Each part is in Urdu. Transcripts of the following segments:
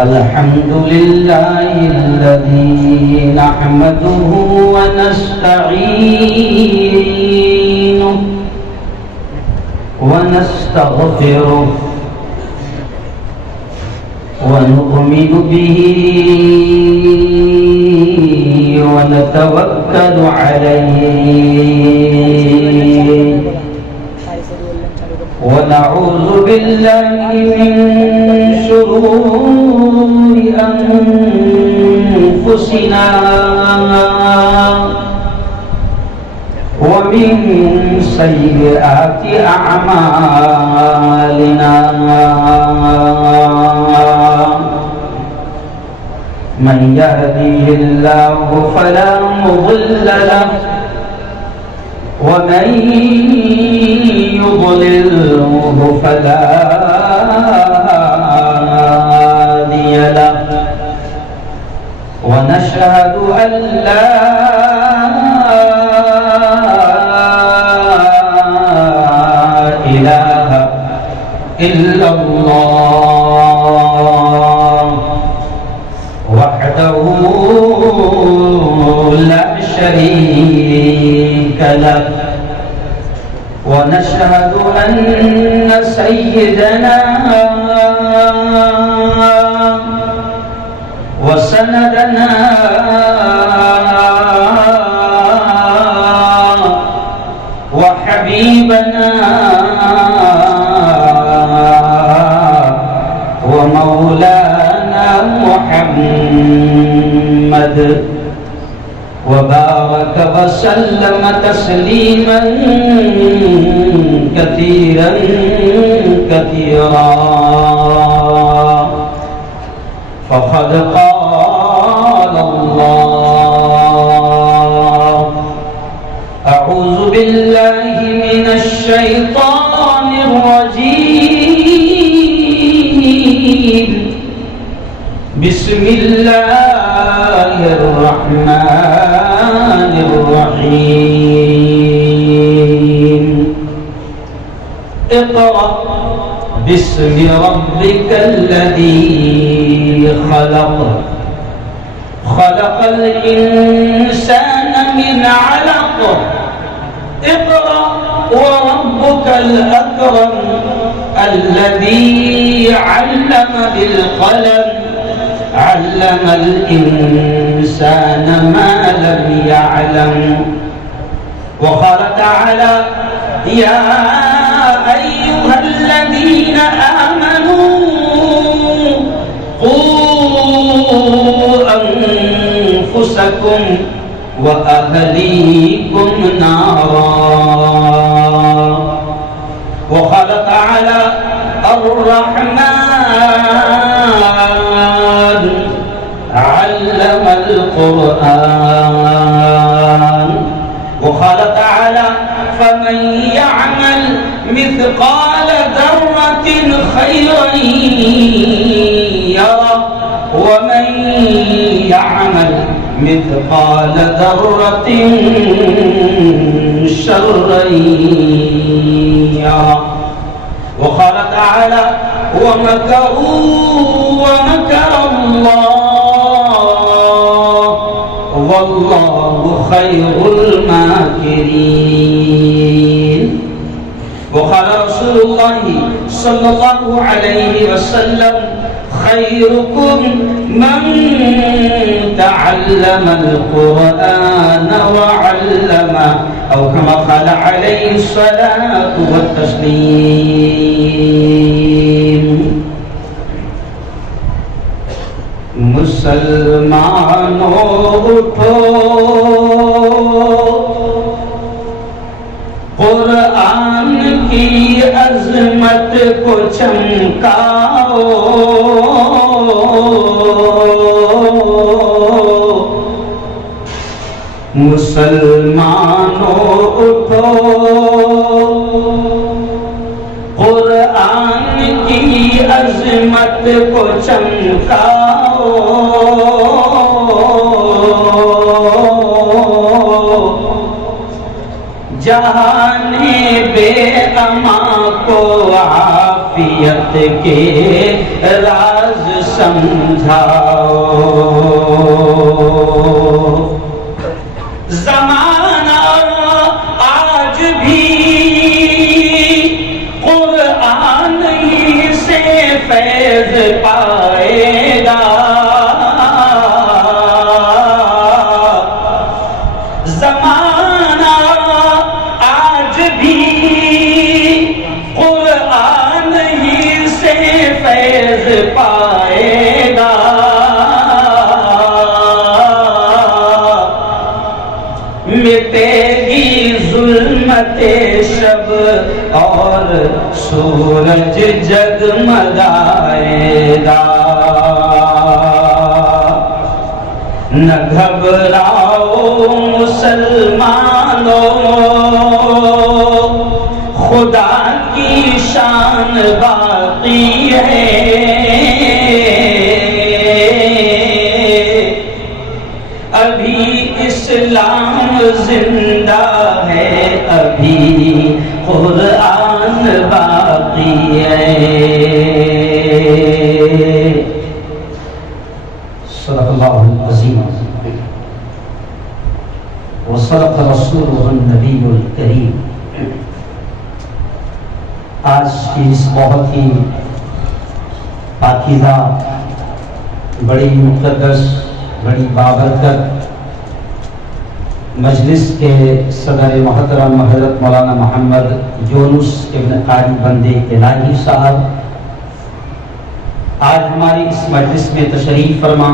الحمد لله الذي نحمده ونستعينه ونستغفره ونؤمن به ونتوكل عليه ونعوذ بالله من شرور أنفسنا ومن سيئات أعمالنا من يهده الله فلا مضل له ومن يضلله فلا هادي له ونشهد أن لا إله إلا الله وحده لا شريك له ونشهد أن سيدنا وسندنا وحبيبنا ومولانا محمد وبارك وسلم تسليما كثيرا كثيرا فقد قال الله أعوذ بالله من الشيطان الرجيم بسم الله الرحمن الرحيم اقرأ باسم ربك الذي خلق خلق الإنسان من علق اقرأ وربك الأكرم الذي علم بالقلم علم الإنسان ما لم يعلم وقال تعالى يا أيها الذين آمنوا قوا أنفسكم وأهليكم نارا وقال تعالى الرحمن علم القرآن وقال تعالى فمن يعمل مثقال ذرة خيرا يره ومن يعمل مثقال ذرة شرا يره وقال تعالى ومكروا ومكر الله والله خير الماكرين وقال رسول الله صلى الله عليه وسلم خيركم من تعلم القرآن وعلمه أو كما قال عليه الصلاة والتسليم مسلمانوں اٹھو قرآن کی عظمت کو چمکاؤ مسلمانوں اٹھو قرآن کی عظمت کو چمکاؤ جہان بے اما کو عافیت کے راز سمجھاؤ. زمانہ آج بھی قرآن ہی سے فیض پائے گا. زمانہ آج بھی قرآن ہی سے فیض پائے گا. مٹے گی ظلمت شب اور سورج جگمگائے گا. نہ گھبراؤ مسلمانوں، خدا کی شان باقی ہے. ابھی اسلام زندہ ہے، ابھی قرآن باقی ہے. صدق اللہ العظیم وصدق رسولہ النبی الکریم. آج کی اس بہت ہی پاکیزہ، بڑی مقدس، بڑی بابرکت مجلس کے صدر محترم حضرت مولانا محمد یونس ابن قاری بندے الہی صاحب آج ہماری اس مجلس میں تشریف فرما.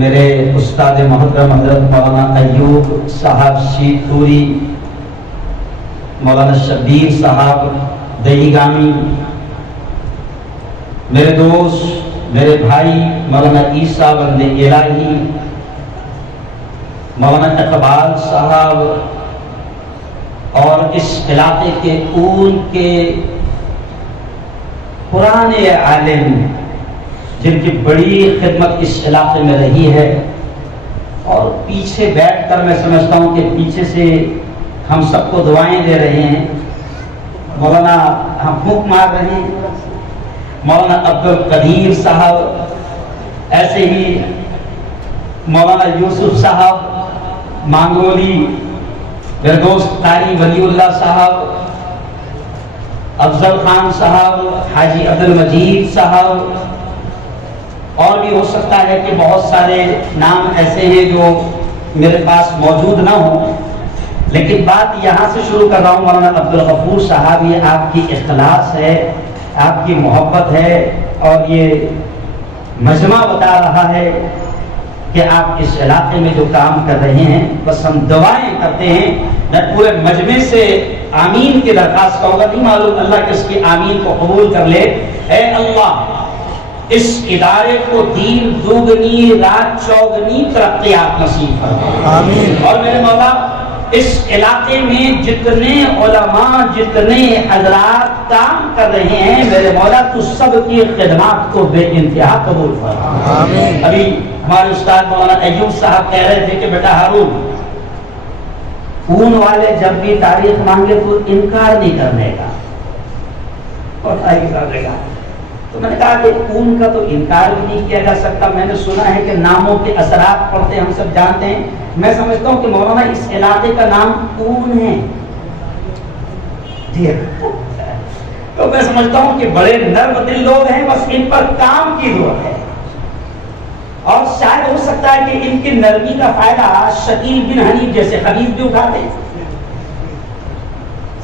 میرے استاد محترم حضرت مولانا ایوب صاحب شیخ پوری، مولانا شبیر صاحب دہی گامی، میرے دوست، میرے بھائی مولانا عیسیٰ بندے الہی، مولانا اقبال صاحب، اور اس علاقے کے اون کے پرانے عالم جن کی بڑی خدمت اس علاقے میں رہی ہے، اور پیچھے بیٹھ کر میں سمجھتا ہوں کہ پیچھے سے ہم سب کو دعائیں دے رہے ہیں. مولانا ہم پھونک مار رہے ہیں. مولانا عبد القدیر صاحب، ایسے ہی مولانا یوسف صاحب مانگولی، میرے دوست قاری ولی اللہ صاحب، افضل خان صاحب، حاجی عبد المجید صاحب، اور بھی ہو سکتا ہے کہ بہت سارے نام ایسے ہیں جو میرے پاس موجود نہ ہوں، لیکن بات یہاں سے شروع کر رہا ہوں. مولانا عبد الغفور صاحب، یہ آپ کی اخلاص ہے، آپ کی محبت ہے، اور یہ مجمع بتا رہا ہے کہ آپ اس علاقے میں جو کام کر رہے ہیں، بس ہم دعائیں کرتے ہیں. میں پورے مجمع سے آمین کی درخواست کروں گا، نہیں معلوم اللہ کہ اس کی آمین کو قبول کر لے. اے اللہ، اس ادارے کو دین دوگنی رات چوگنی ترقیات نصیب فرما. آمین. اور میرے مولا، اس علاقے میں جتنے علماء، جتنے حضرات کام کر رہے ہیں، میرے مولا تو سب کی خدمات کو بے انتہا قبول فرما. آمین. ابھی ہمارے استاد مولانا ایوب صاحب کہہ رہے تھے کہ بیٹا ہارون، اون والے جب بھی تاریخ مانگے تو انکار نہیں کرنے کا، اور تو میں نے کہا کہ اون کا تو انکار بھی نہیں کیا جا سکتا. میں نے سنا ہے کہ ناموں کے اثرات پڑھتے ہم سب جانتے ہیں. میں سمجھتا ہوں کہ مولانا اس علاقے کا نام اون ہے. جی تو میں سمجھتا ہوں کہ بڑے نرم دل لوگ ہیں، بس ان پر کام کی ضرورت ہے. اور شاید ہو سکتا ہے کہ ان کی نرمی کا فائدہ شکیل بن حنیف جیسے خبیث بھی اٹھاتے ہیں.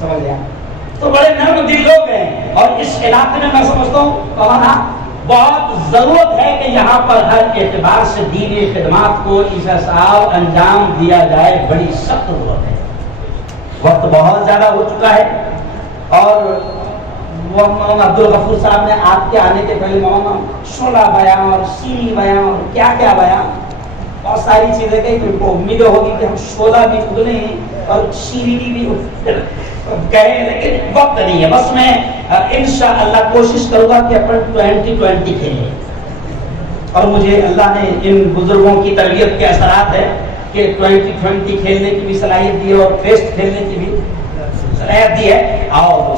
سمجھ گیا؟ تو بڑے نرم دل لوگ ہیں، اور اس علاقے میں میں سمجھتا ہوں مولانا بہت ضرورت ہے کہ یہاں پر ہر اعتبار سے دینی خدمات کو صاحب انجام دیا جائے. بڑی سخت ضرورت ہے. وقت بہت زیادہ ہو چکا ہے، اور مولانا عبد الغفور صاحب نے آپ کے آنے کے پہلے مولانا شعلہ بیان اور سیری بیان اور کیا کیا بیان، بہت ساری چیزیں کہیں کہ ان کو امیدیں ہوگی کہ ہم شعلہ بھی اگلے ہیں اور شیری بھی کہیں، لیکن وقت نہیں ہے. بس میں انشاءاللہ کوشش کروں گا کہ اپن 2020 کھیلیں، اور مجھے اللہ نے ان بزرگوں کی تربیت کے اثرات ہے کہ 2020 کھیلنے کی بھی صلاحیت دی ہے اور ٹیسٹ کھیلنے کی بھی صلاحیت دی ہے. آؤ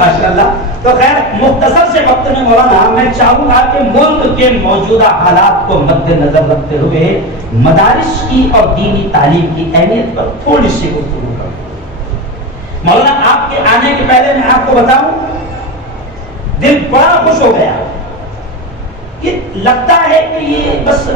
ماشاءاللہ. تو خیر مختصر سے وقت میں مولانا میں چاہوں گا کہ ملک کے موجودہ حالات کو مد نظر رکھتے ہوئے مدارس کی اور دینی تعلیم کی اہمیت پر تھوڑی سی گفتگو کروں. مولانا آپ کے آنے کے پہلے میں آپ کو بتاؤں دل بڑا خوش ہو گیا کہ لگتا ہے کہ یہ بس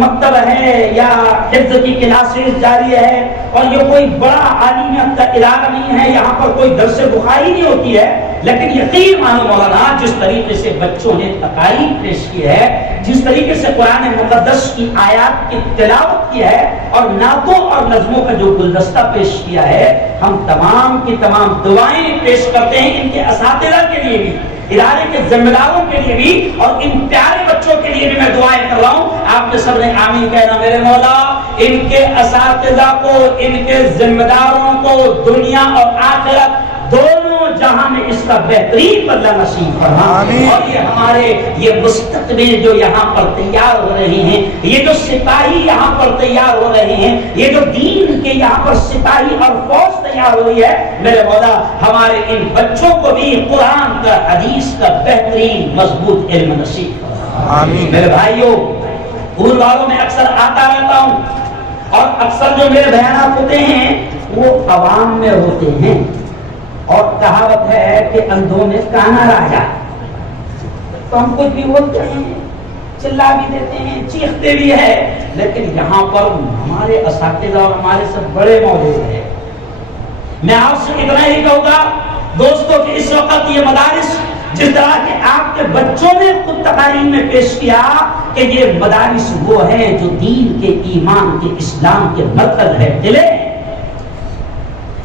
مکتب ہے یا حفظ کی کلاسز جاری ہے اور یہ کوئی بڑا عالمیت کا ادارہ نہیں ہے, یہاں پر کوئی درس بخاری نہیں ہوتی ہے. لیکن یقین مانو مولانا جس طریقے سے بچوں نے تقاریر پیش کی ہے, جس طریقے سے قرآن مقدس کی آیات کی تلاوت کی ہے اور نعتوں اور نظموں کا جو گلدستہ پیش کیا ہے, ہم تمام کی تمام دعائیں پیش کرتے ہیں ان کے اساتذہ کے لیے بھی, ادارے کے ذمہ داروں کے لیے بھی اور ان پیارے بچوں کے لیے بھی میں دعائیں کر رہا ہوں. آپ نے سب نے آمین کہنا. میرے مولا ان کے اساتذہ کو, ان کے ذمہ داروں کو دنیا اور آخرت دونوں جہاں میں اس کا بہترین بدلہ نصیب فرما. اور یہ ہمارے یہ مستقبل جو یہاں پر تیار ہو رہے ہیں, یہ جو سپاہی یہاں پر تیار ہو رہے ہیں, یہ جو دین کے یہاں پر سپاہی اور فوج تیار ہو رہی ہے, میرے مولا ہمارے ان بچوں کو بھی قرآن کا حدیث کا بہترین مضبوط علم نصیب فرما. میرے بھائیوں پور والوں میں اکثر آتا رہتا ہوں اور اکثر جو میرے بیانات ہوتے ہیں وہ عوام میں ہوتے ہیں, اور کہاوت ہے کہ اندھوں میں کانا راجا. تو ہم کچھ بھی بولتے ہیں, چلا بھی دیتے ہیں, چیختے بھی ہے, لیکن یہاں پر ہمارے اساتذہ اور ہمارے سب بڑے موجود ہیں. میں آپ سے اتنا ہی کہوں گا دوستوں کہ اس وقت یہ مدارس جس طرح کہ آپ کے بچوں نے خود تقاریر میں پیش کیا کہ یہ مدارس وہ ہیں جو دین کے, ایمان کے, اسلام کے مرکز ہے, قلعے.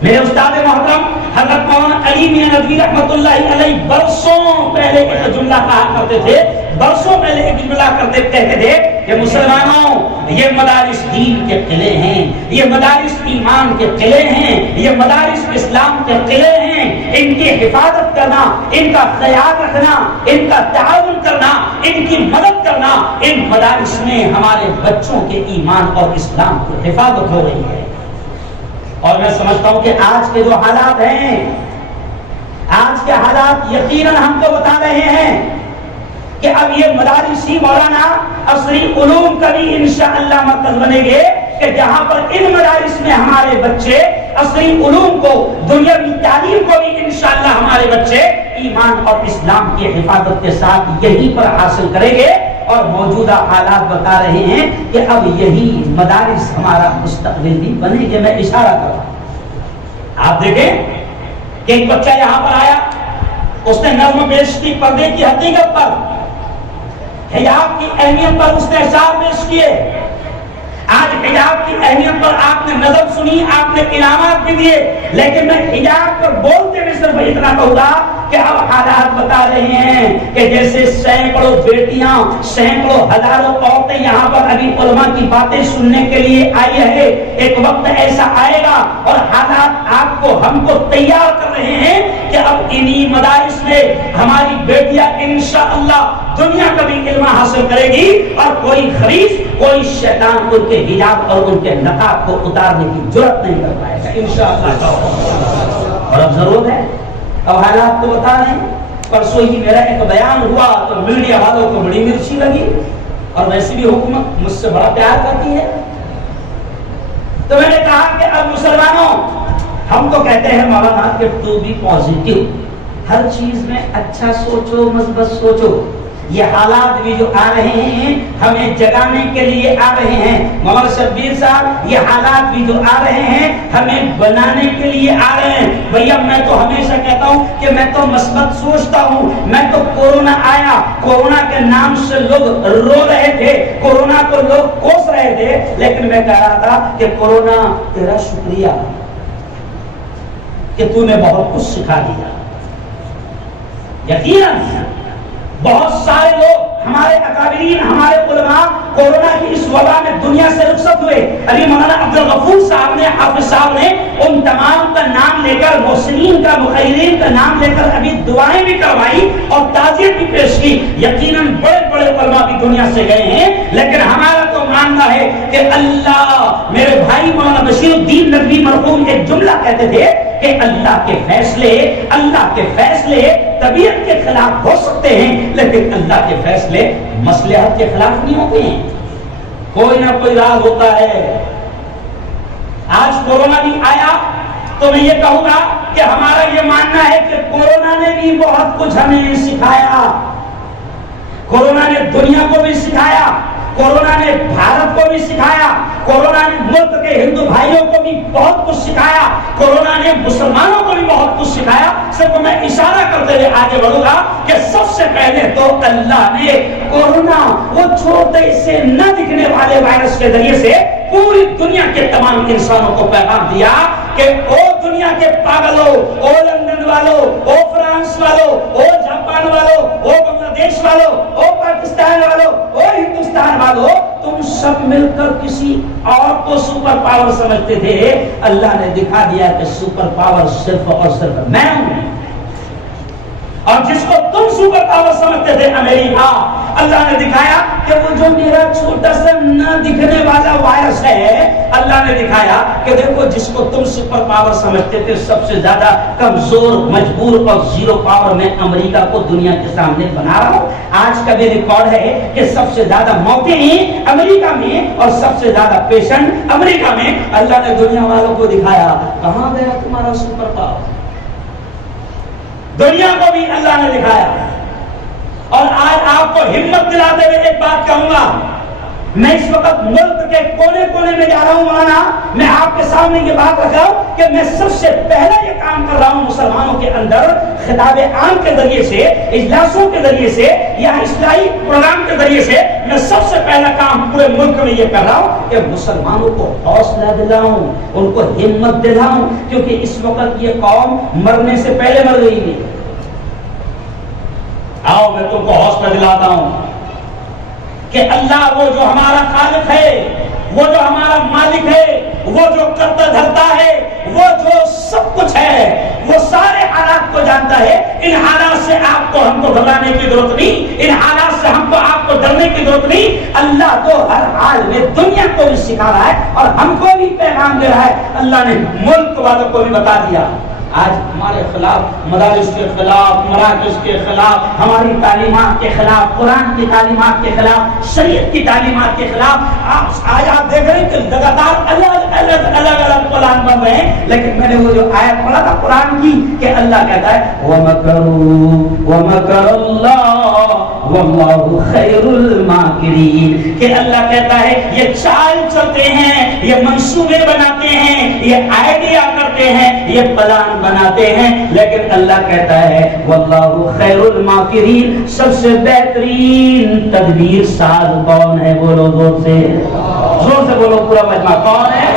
میرے استاد محترم حضرت مولانا علی میاں ندوی رحمۃ اللہ علیہ برسوں پہلے ایک جملہ کہا کرتے تھے, برسوں پہلے ایک جملہ کہتے تھے کہ مسلمانوں یہ مدارس دین کے قلعے ہیں, یہ مدارس ایمان کے قلعے ہیں, یہ مدارس اسلام کے قلعے ہیں. ان کی حفاظت کرنا, ان کا خیال رکھنا, ان کا تعاون کرنا, ان کی مدد کرنا, ان مدارس میں ہمارے بچوں کے ایمان اور اسلام کی حفاظت ہو رہی ہے. اور میں سمجھتا ہوں کہ آج کے جو حالات ہیں, آج کے حالات یقیناً ہم کو بتا رہے ہیں کہ اب یہ مدارس ہی مولانا عصری علوم کا بھی انشاءاللہ مرکز بنے گے کہ جہاں پر ان مدارس میں ہمارے بچے عصری علوم کو, دنیاوی تعلیم کو بھی انشاءاللہ ہمارے بچے ایمان اور اسلام کی حفاظت کے ساتھ یہیں پر حاصل کریں گے. اور موجودہ حالات بتا رہے ہیں کہ اب یہی مدارس ہمارا مستقبل بھی بنے گے. میں اشارہ کر رہا ہوں, آپ دیکھیں کہ ایک بچہ یہاں پر آیا, اس نے نظم پیش کی پردے کی حقیقت پر, حجاب کی اہمیت پر اس نے اشعار پیش کیے. آج حجاب کی اہمیت پر آپ نے نظر سنی, آپ نے انعامات بھی دیے, لیکن میں حجاب پر بولتے میں صرف اتنا کہوں گا کہ اب حالات بتا رہے ہیں کہ جیسے سینکڑوں بیٹیاں, سینکڑوں ہزاروں عورتیں یہاں پر ابھی علماء کی باتیں سننے کے لیے آئی ہے, ایک وقت ایسا آئے گا اور حالات آپ کو, ہم کو تیار کر رہے ہیں کہ اب انہی مدارس میں ہماری بیٹیاں انشاءاللہ دنیا کا بھی علم حاصل کرے گی اور کوئی خریف, کوئی شیطان ان کے حجاب اور ان کے نقاب کو اتارنے کی جرات نہیں کر پائے گا انشاءاللہ. اور اب ضرورت ہے, اب حالات تو بتا رہے ہیں. پرسوں ہی میرا ایک بیان ہوا تو میڈیا والوں کو بڑی مرچی لگی, اور ویسے بھی حکومت مجھ سے بڑا پیار کرتی ہے. تو میں نے کہا کہ اب مسلمانوں ہم تو کہتے ہیں مولانا کہ ٹو بی پازیٹیو, ہر چیز میں اچھا سوچو, مثبت سوچو. یہ حالات بھی جو آ رہے ہیں ہمیں جگانے کے لیے آ رہے ہیں. مولانا شبیر صاحب یہ حالات بھی جو آ رہے ہیں ہمیں بنانے کے لیے آ رہے ہیں. بھیا میں تو ہمیشہ کہتا ہوں کہ میں تو مثبت سوچتا ہوں. میں تو کورونا آیا, کورونا کے نام سے لوگ رو رہے تھے, کورونا کو لوگ کوس رہے تھے, لیکن میں کہہ رہا تھا کہ کورونا تیرا شکریہ کہ تو نے بہت کچھ سکھا دیا. یقیناً بہت سارے لوگ ہمارے اکابرین, ہمارے علماء کورونا کی اس وبا میں دنیا سے رخصت ہوئے. ابھی مولانا عبدالغفور صاحب نے, حافظ صاحب نے ان تمام کا نام لے کر, محسنین کا, مخیرین کا نام لے کر ابھی دعائیں بھی کروائی اور تعزیت بھی پیش کی. یقیناً بڑے بڑے علماء بھی دنیا سے گئے ہیں, لیکن ہمارا تو ماننا ہے کہ اللہ, میرے بھائی مولانا بشیر الدین ندوی مرحوم ایک ایک جملہ کہتے تھے کہ اللہ کے فیصلے طبیعت کے خلاف ہو سکتے ہیں لیکن اللہ کے فیصلے مصلحت کے خلاف نہیں ہوتے ہیں. کوئی نہ کوئی راز ہوتا ہے. آج کورونا بھی آیا تو میں یہ کہوں گا کہ ہمارا یہ ماننا ہے کہ کورونا نے بھی بہت کچھ ہمیں سکھایا. کورونا نے دنیا کو بھی سکھایا, کورونا نے بھارت کو بھی سکھایا, کورونا نے ملک کے ہندو بھائیوں کو بھی بہت کچھ سکھایا, کورونا نے مسلمانوں کو بھی بہت کچھ سکھایا. صرف میں اشارہ کرتے ہوئے آگے بڑھوں گا کہ سب سے پہلے تو اللہ نے کورونا, وہ چھوٹے سے نہ دکھنے والے وائرس کے ذریعے سے پوری دنیا کے تمام انسانوں کو پیغام دیا کہ او دنیا کے پاگلوں, او لندن والوں, او فرانس والوں, او جاپان والوں, او بنگلہ دیش والوں, او پاکستان والوں, او ہندوستان والوں, تم سب مل کر کسی اور کو سپر پاور سمجھتے تھے. اللہ نے دکھا دیا کہ سپر پاور صرف اور صرف میں ہوں. اور جس کو تم سپر پاور سمجھتے تھے امریکہ, اللہ نے دکھایا کہ وہ جو میرا چھوٹا سا نہ دکھنے والا وائرس ہے, اللہ نے دکھایا کہ دیکھو جس کو تم سپر پاور سمجھتے تھے سب سے زیادہ کمزور, مجبور اور زیرو پاور میں امریکہ کو دنیا کے سامنے بنا رہا ہوں. آج کا بھی ریکارڈ ہے کہ سب سے زیادہ موتیں امریکہ میں اور سب سے زیادہ پیشنٹ امریکہ میں. اللہ نے دنیا والوں کو دکھایا کہاں گیا تمہارا سپر پاور. دنیا کو بھی اللہ نے دکھایا. اور آج آپ کو ہمت دلاتے ہوئے ایک بات کہوں گا, میں اس وقت ملک کے کونے کونے میں جا رہا ہوں مولانا, میں آپ کے سامنے یہ بات رکھا ہوں کہ میں سب سے پہلا یہ کام کر رہا ہوں مسلمانوں کے اندر خطاب عام کے ذریعے سے, اجلاسوں کے ذریعے سے یا اصلاحی پروگرام کے ذریعے سے, میں سب سے پہلا کام پورے ملک میں یہ کر رہا ہوں کہ مسلمانوں کو حوصلہ دلاؤں, ان کو ہمت دلاؤں, کیونکہ اس وقت یہ قوم مرنے سے پہلے مر گئی ہے. آؤ میں تم کو حوصلہ دلاتا ہوں کہ اللہ وہ جو ہمارا خالق ہے, وہ جو ہمارا مالک ہے, وہ جو کرتا دھرتا ہے, وہ جو سب کچھ ہے, وہ سارے حالات کو جانتا ہے. ان حالات سے آپ کو ہم کو گھبرانے کی ضرورت نہیں, ان حالات سے ہم کو آپ کو ڈرنے کی ضرورت نہیں. اللہ تو ہر حال میں دنیا کو بھی سکھا رہا ہے اور ہم کو بھی پیغام دے رہا ہے. اللہ نے ملک والوں کو بھی بتا دیا. آج ہمارے خلاف, مدارس کے خلاف, مراکز کے خلاف, ہماری تعلیمات کے خلاف, قرآن کی تعلیمات کے خلاف, شریعت کی تعلیمات کے خلاف آج آپ دیکھ رہے ہیں کہ لگاتار الگ پلان بن رہے ہیں. لیکن میں نے وہ جو آیت پڑھا تھا قرآن کی کہ اللہ کہتا ہے وَمَكَرُوا وَمَكَرَ اللَّهُ وَاللَّهُ خَيْرُ الْمَاكِرِينَ, کہ اللہ کہتا ہے یہ چال چلتے ہیں, یہ منصوبے بناتے ہیں, یہ آئیڈیا کرتے ہیں, یہ پلان بناتے ہیں, لیکن اللہ کہتا ہے واللہ خیر الماکرین, سب سے بہترین تدبیر ساز کون ہے؟ بولو زور سے بولو پورا مجمع, کون ہے؟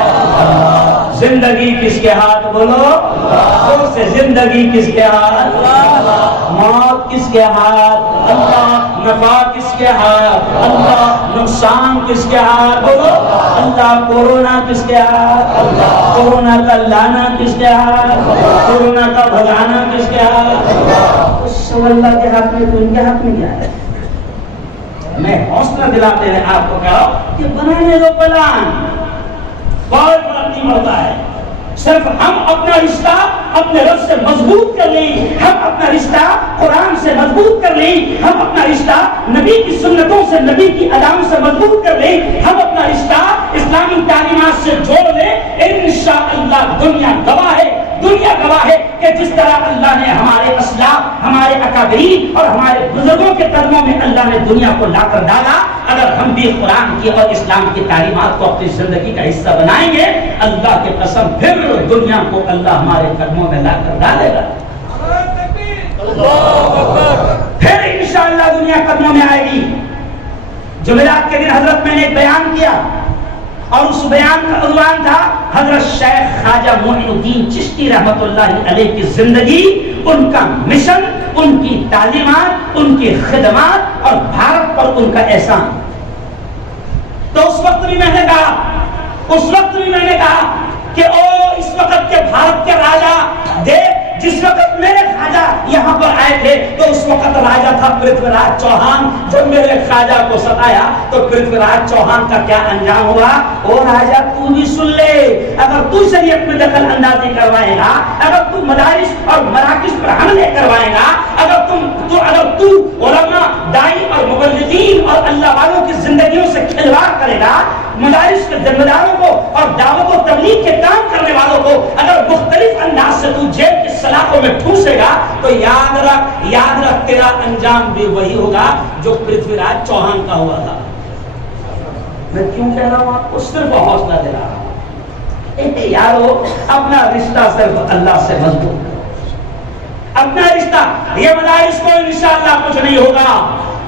زندگی کس کے ہاتھ؟ بولو زور سے, زندگی کس کے ہاتھ؟ موت کس کے ہاتھ؟ اللہ. نفع کس کے ہاتھ؟ اللہ. نقصان کس کے ہاتھ؟ بولو اللہ. کورونا کس کے ہاتھ؟ اللہ. کورونا کا لانا کس کے ہاتھ؟ کورونا کا بھگانا کس کے ہاتھ؟ اس اللہ کے ہاتھ میں, تو ان کے ہاتھ میں کیا ہے؟ میں حوصلہ دلاتے ہیں آپ کو کہا کہ بنانے دو پلان, کوئی فرق نہیں پڑتا ہے. صرف ہم اپنا رشتہ اپنے رب سے مضبوط کر لیں, ہم اپنا رشتہ قرآن سے مضبوط کر لیں, ہم اپنا رشتہ نبی کی سنتوں سے, نبی کی ادام سے مضبوط کر لیں, ہم اپنا رشتہ اسلامی تعلیمات سے جوڑ لیں. انشاءاللہ دنیا گواہ ہے, دنیا گواہ ہے کہ جس طرح اللہ نے ہمارے اسلاف, ہمارے اکابرین اور ہمارے بزرگوں کے قدموں میں اللہ نے دنیا کو لا کر ڈالا, اگر ہم بھی قرآن کی اور اسلام کی تعلیمات کو اپنی زندگی کا حصہ بنائیں گے, اللہ کی قسم پھر دنیا کو اللہ ہمارے قدموں میں لا کر ڈالے گا. پھر انشاءاللہ دنیا قدموں میں آئے گی. جمعرات کے دن حضرت میں نے ایک بیان کیا اور اس بیان کا عنوان تھا حضرت شیخ خواجہ معین الدین چشتی رحمت اللہ علیہ کی زندگی, ان کا مشن, ان کی تعلیمات, ان کی خدمات اور بھارت پر ان کا احسان. تو اس وقت بھی میں نے کہا کہ او اس وقت کے بھارت کے راجا دیکھ, جس وقت میرے خواجہ یہاں پر آئے تھے تو اس وقت راجا تھا پرتھویراج چوہان، جو میرے خواجہ کو ستایا تو پرتھویراج چوہان کا کیا انجام ہوا؟ او راجا تو بھی سن لے، اگر تو شریعت میں دخل اندازی کروائے گا، اگر تو مدارس اور مراکز پر حملے کروائے گا، اگر تو علماء، دائی اور مبلغین اور اللہ والوں کی زندگیوں سے کھلواڑ کرے گا، مدارس کے ذمہ داروں کو اور دعوت و تبلیغ کے کام کرنے والوں کو اگر مختلف انداز سے تو جیل کے سلاخوں میں ٹھوسے گا تو یاد رکھ تیرا انجام بھی وہی ہوگا جو پرتھویراج چوہان کا ہوا تھا۔ میں کیوں کہہ رہا ہوں آپ کو؟ صرف حوصلہ دے رہا ہوں، یارو اپنا رشتہ صرف اللہ سے مضبوط کرو، اپنا رشتہ۔ یہ مدارس کو انشاءاللہ کچھ نہیں ہوگا،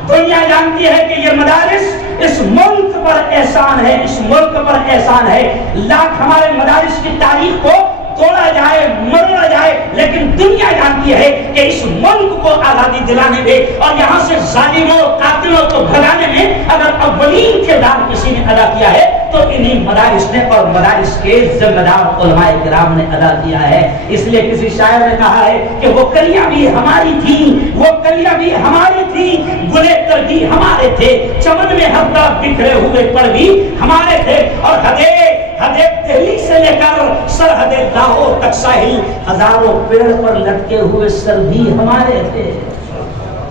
دنیا جانتی ہے کہ یہ مدارس اس ملک پر احسان ہے، اس ملک پر احسان ہے۔ لاکھ ہمارے مدارس کی تاریخ کو توڑا جائے، مروڑا جائے، لیکن دنیا جانتی ہے کہ اس ملک کو آزادی دلانے میں اور یہاں سے ظالموں قاتلوں کو بھگانے میں اگر اولین کردار کسی نے ادا کیا ہے تو انہیں مدارس نے اور مدارس کے ذمہ دار علماء کرام نے ادا کیا ہے۔ اس لیے کسی شاعر نے کہا ہے کہ وہ کلیاں بھی ہماری تھیں، وہ کلیاں بھی ہماری تھیں، گلے تر بھی ہمارے تھے، چمن میں ہر طرف بکھرے ہوئے پڑ بھی ہمارے تھے، اور حدیب دہلی سے لے کر سرحد لاہور تک ساحل ہزاروں پیڑ پر لٹکے ہوئے سر بھی ہمارے تھے۔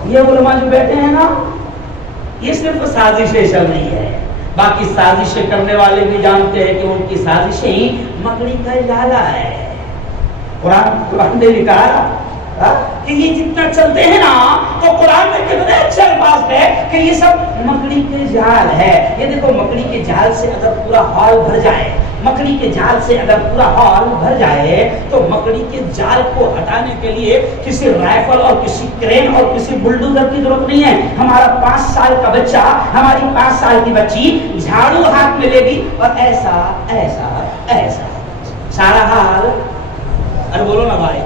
یہ علماء جو بیٹھے ہیں نا، یہ صرف سازشیں چل رہی ہے، باقی سازشیں کرنے والے بھی جانتے ہیں کہ ان کی سازشیں ہی مکڑی کا جالا ہے۔ قرآن نے لکھا کہ یہ جتنا چلتے ہیں نا تو قرآن میں کتنے اچھے الفاظ ہے کہ یہ سب مکڑی کے جال ہے۔ یہ دیکھو، مکڑی کے جال سے اگر پورا ہال بھر جائے، مکڑی کے جال سے اگر پورا ہال بھر جائے تو مکڑی کے جال کو ہٹانے کے لیے کسی رائفل اور کسی کرین اور کسی بلڈوزر کی ضرورت نہیں ہے۔ ہمارا 5 سال کا بچہ، ہماری 5 سال کی بچی جھاڑو ہاتھ میں لے گی اور ایسا ایسا ایسا سارا حال، ارے بولو نا بھائی،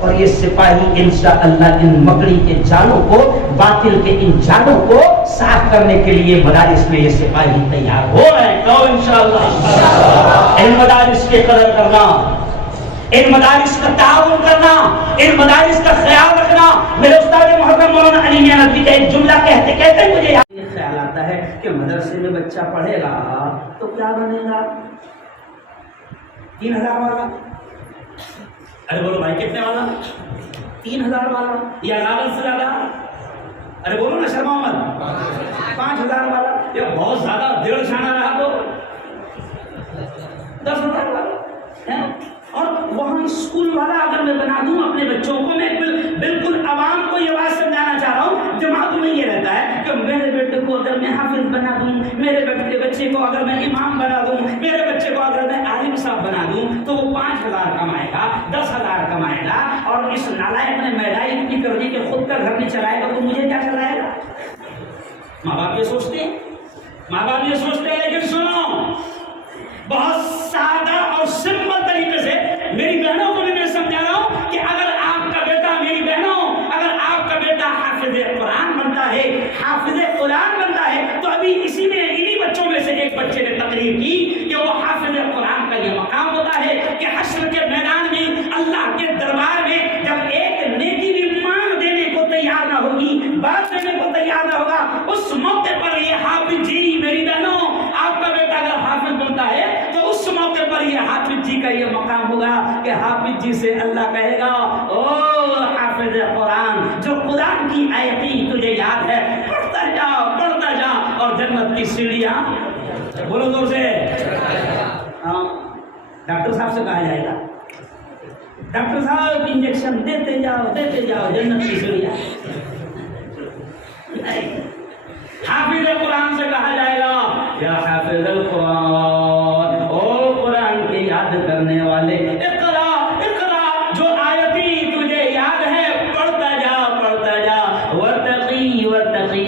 اور یہ سپاہی انشاءاللہ ان مکڑی کے جالوں کو، باطل کے ان جالوں کو صاف کرنے کے لیے مدارس میں یہ سپاہی تیار ہو رہے ہیں۔ کہو انشاءاللہ۔ ان مدارس کی قدر کرنا، ان مدارس کا تعاون کرنا، ان مدارس کا خیال رکھنا۔ میرے استاد محترم مولانا علی میاں ندوی کا ایک جملہ کہتے مجھے یہ خیال آتا ہے کہ مدرسے میں بچہ پڑھے گا تو کیا بنے گا؟ 3000 والا؟ ارے بولو بھائی، کتنے والا؟ 3000 والا یا زیادہ سے زیادہ؟ ارے بولو نا شرما محمد، 5000 والا یا بہت زیادہ 1.5 شانہ رہا تو 10,000 والا؟ اور وہاں اسکول والا اگر میں بنا دوں اپنے بچوں کو، میں بالکل عوام کو یہ بات سمجھانا چاہ رہا ہوں، دماغ میں یہ رہتا ہے کہ میرے بیٹے کو اگر میں حافظ بنا دوں، میرے بچے کو اگر میں امام بنا دوں، میرے بچے کو اگر میں عالم صاحب بنا دوں تو وہ 5,000 کمائے گا، 10,000 کمائے گا، اور اس نالائق نے مہنگائی اتنی کر دی کہ خود کا گھر نہیں چلائے گا تو مجھے کیا چلائے گا؟ ماں باپ یہ سوچتے ہیں، ماں باپ یہ سوچتے ہیں، لیکن سنو، بہت سادہ اور سمپل طریقے سے میری بہنوں کو بھی میں سمجھا رہا ہوں کہ اگر آپ کا بیٹا، میری بہنوں، اگر آپ کا بیٹا حافظ قرآن بنتا ہے، حافظ قرآن بنتا ہے، تو ابھی اسی میں انہی بچوں میں سے ایک بچے نے تقریر کی کہ وہ حافظ قرآن کا یہ مقام ہوتا ہے کہ حشر کے میدان میں، اللہ کے دربار میں، جب ایک نیکی بھی مان دینے کو تیار نہ ہوگی، بات دینے کو تیار نہ ہوگا، اس موقع پر یہ حافظ جی، میری بہنوں، آپ کا بیٹا اگر حافظ بنتا ہے تو اس موقع پر یہ حافظ جی کا یہ مقام ہوگا کہ حافظ جی سے اللہ کہے گا، او حافظ قرآن، جو قرآن کی آیتیں تجھے یاد ہے، پڑھتا جا اور جنت کی سیڑھیاں، بولو زور سے، ڈاکٹر صاحب سے کہا جائے گا، ڈاکٹر صاحب انجیکشن دیتے جاؤ جنت کی سیڑھیاں۔ حافظ قرآن سے کہا جائے گا، یا حافظ القرآن، او قرآن کی یاد کرنے والے، اقرا اقرا، جو آیتیں تجھے یاد ہے پڑھتا جا ورتقی،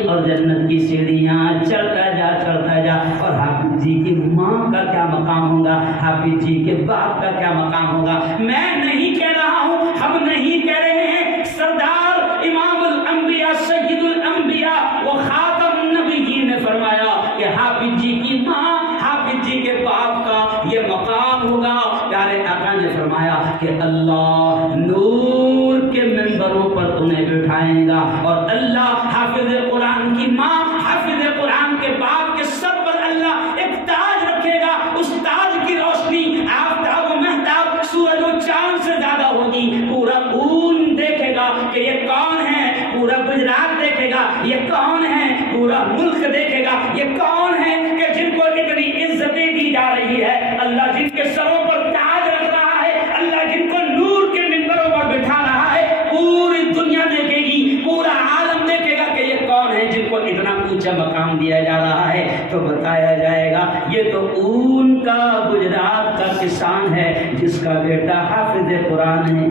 اور جنت کی سیڑھیاں چڑھتا جا۔ اور حافظ جی کی ماں کا کیا مقام ہوگا، حافظ جی کے باپ کا کیا مقام ہوگا؟ میں نہیں کہہ رہا ہوں، ہم نہیں کہہ رہے ہیں، سردار امام الانبیاء، سید الانبیاء و خاتم النبیین نے فرمایا کہ حافظ جی کی ماں، حافظ جی کے باپ کا یہ مقام ہوگا، پیارے آقا نے فرمایا کہ اللہ نور کے منبروں پر انہیں بٹھائے گا، اور اللہ حافظ قرآن کی ماں حافظ قرآن کے باپ کے سر پر اللہ ایک تاج رکھے گا، اس تاج کی روشنی آفتاب و مہتاب سورج و چاند سے زیادہ ہوگی، پورا اون دیکھے گا کہ یہ کون ہے، پورا گجرات دیکھے گا یہ کون ہے، پورا ملک دیکھے گا یہ کون ہے کہ جن کو اتنی عزتیں دی جا رہی ہے، اللہ جن کے سروں پر تاج رکھ رہا ہے، اللہ جن کو نور کے منبروں پر بٹھا رہا ہے، پوری دنیا دیکھے گی، پورا عالم دیکھے گا کہ یہ کون ہے جن کو اتنا اونچا مقام دیا جا رہا ہے۔ تو بتایا جائے گا یہ تو اون کا گجرات کا کسان ہے جس کا بیٹا حافظ قرآن ہے،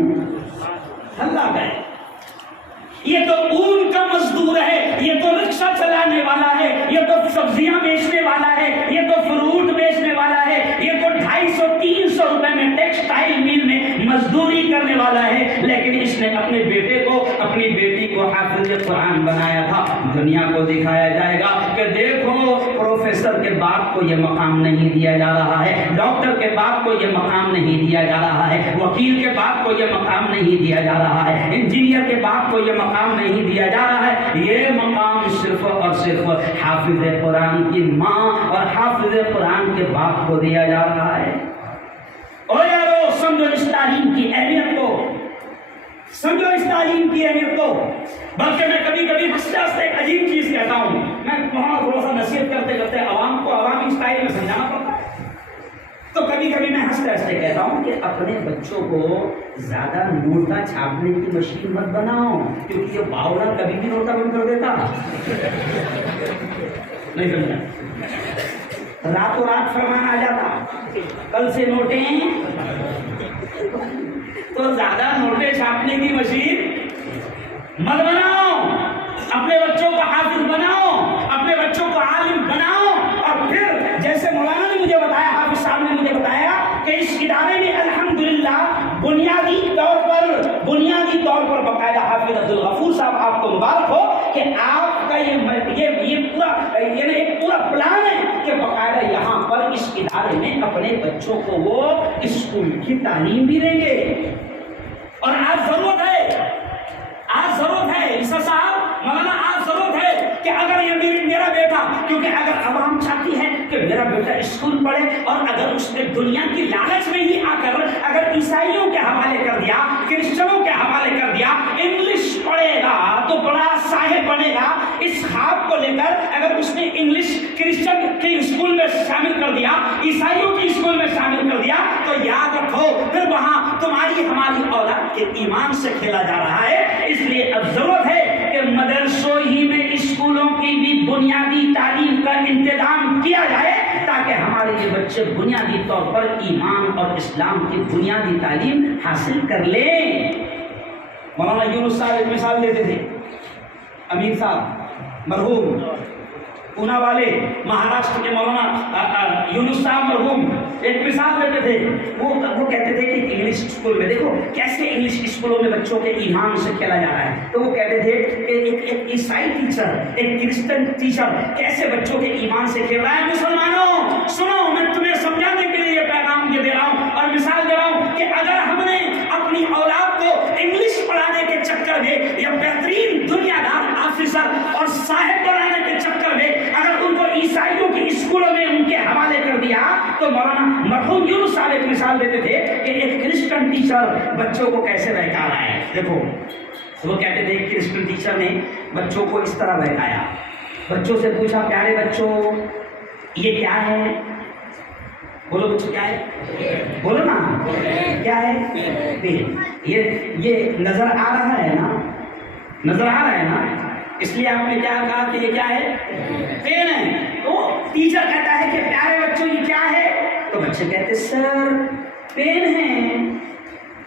اللہ کا ہے، یہ تو اون کا مزدور ہے، یہ تو رکشہ چلانے والا ہے، یہ تو سبزیاں بیچنے والا ہے، یہ تو فروٹ بیچنے والا ہے، یہ تو 250-300 روپے میں ٹیکسٹائل میل میں مزدوری کرنے والا ہے، لیکن اس نے اپنے بیٹے کو اپنی بیٹی کو حافظ قرآن بنایا تھا۔ دنیا کو دکھایا جائے گا کہ دیکھو پروفیسر کے باپ کو یہ مقام نہیں دیا جا رہا ہے، ڈاکٹر کے باپ کو یہ مقام نہیں دیا جا رہا ہے، وکیل کے باپ کو یہ مقام نہیں دیا جا رہا ہے، انجینئر کے باپ کو یہ مقام نہیں دیا جا رہا ہے، یہ مقام صرف اور صرف حافظ قرآن کی ماں اور حافظ قرآن کے باپ کو دیا جا رہا ہے۔ او یارو سمجھو اس تعلیم کی اہمیت کو، سمجھو اس تعلیم کی اہمیت کو۔ بلکہ میں کبھی کبھی ہنستے ہنستے ایک عجیب چیز کہتا ہوں، میں وہاں تھوڑا سا نصیحت کرتے کرتے عوام کو عوامی اسٹائل میں سمجھانا پڑتا ہے، تو کبھی کبھی میں ہنستے ہنستے کہتا ہوں کہ اپنے بچوں کو زیادہ نوٹا چھاپنے کی مشین مت بناؤ، کیونکہ یہ باولا کبھی بھی نوٹا بند کر دیتا، نہیں سمجھا، راتوں رات فرمان آ جاتا کل سے نوٹیں، تو زیادہ نوٹیں چھاپنے کی مشین مت بناؤ، اپنے بچوں کو حافظ بناؤ، اپنے بچوں کو عالم بناؤ، اور پھر جیسے مولانا نے مجھے بتایا، حافظ صاحب نے مجھے بتایا کہ اس ادارے میں الحمدللہ بنیادی طور پر باقاعدہ حافظ عبدالغفور صاحب آپ کو مبارک ہو کہ آپ کا یہ پورا پلان ہے کہ باقاعدہ یہاں پر اس ادارے میں اپنے بچوں کو وہ اسکول کی تعلیم بھی دیں گے۔ اور آج ضرورت ہے عیسیٰ صاحب، مولانا آج ضرورت ہے کہ اگر یہ میرا بیٹا، کیونکہ اگر عوام چاہتی ہے کہ میرا بیٹا اسکول پڑھے، اور اگر اس نے دنیا کی لالچ میں ہی آ کر اگر عیسائیوں کے حوالے کر دیا، کرسچنوں کے حوالے کر دیا، انگلش پڑھے گا تو بڑا صاحب بنے گا، اس خواب کو لے کر اگر اس نے انگلش کرسچن کے اسکول میں شامل کر دیا، عیسائیوں کے اسکول میں شامل کر دیا، تو یاد رکھو پھر وہاں تمہاری ہماری اولاد کے ایمان سے کھیلا جا رہا ہے۔ اس لیے اب ضرورت ہے کہ مدرسوں ہی میں اسکولوں کی بھی بنیادی تعلیم کا انتظام کیا جائے، تاکہ ہمارے یہ بچے بنیادی طور پر ایمان اور اسلام کی بنیادی تعلیم حاصل کر لیں۔ مولانا یونس صاحب ایک مثال دیتے تھے، امیر صاحب مرحوم پونا والے مہاراشٹر کے مولانا یونس صاحب مرحوم ایک مثال دیتے تھے، وہ کہتے تھے کہ انگلش اسکول میں دیکھو کیسے انگلش اسکولوں میں بچوں کے ایمان سے کھیلا جا رہا ہے، تو وہ کہتے تھے کہ ایک عیسائی ٹیچر، ایک کرسچن ٹیچر کیسے بچوں کے ایمان سے کھیل رہا ہے۔ مسلمانوں سنو، میں تمہیں سمجھانے کے لیے یہ پیغام یہ دے رہا ہوں اور مثال دے رہا ہوں کہ اگر ہم نے اپنی اولاد کو انگلش پڑھانے کے چکر میں یا بہترین دنیا دار آفیسر اور صاحب بنانے کے چکر میں اگر ان کو عیسائیوں کے اسکولوں میں ان کے حوالے کر دیا، تو مولانا مرحوم یونس صاحب ایک مثال دیتے تھے کہ ایک کرسچن ٹیچر بچوں کو کیسے بہکا رہا ہے۔ دیکھو وہ کہتے تھے ایک کرسچن ٹیچر نے بچوں کو اس طرح بہکایا، بچوں سے پوچھا پیارے بچوں یہ کیا ہے؟ بولو بچوں کیا ہے؟ بولو نا کیا ہے؟ پین۔ یہ نظر آ رہا ہے نا، نظر آ رہا ہے نا، اس لیے آپ نے کیا کہا کہ یہ کیا ہے؟ پین ہے۔ تو ٹیچر کہتا ہے کہ پیارے بچوں یہ کیا ہے؟ تو بچے کہتے سر پین ہے۔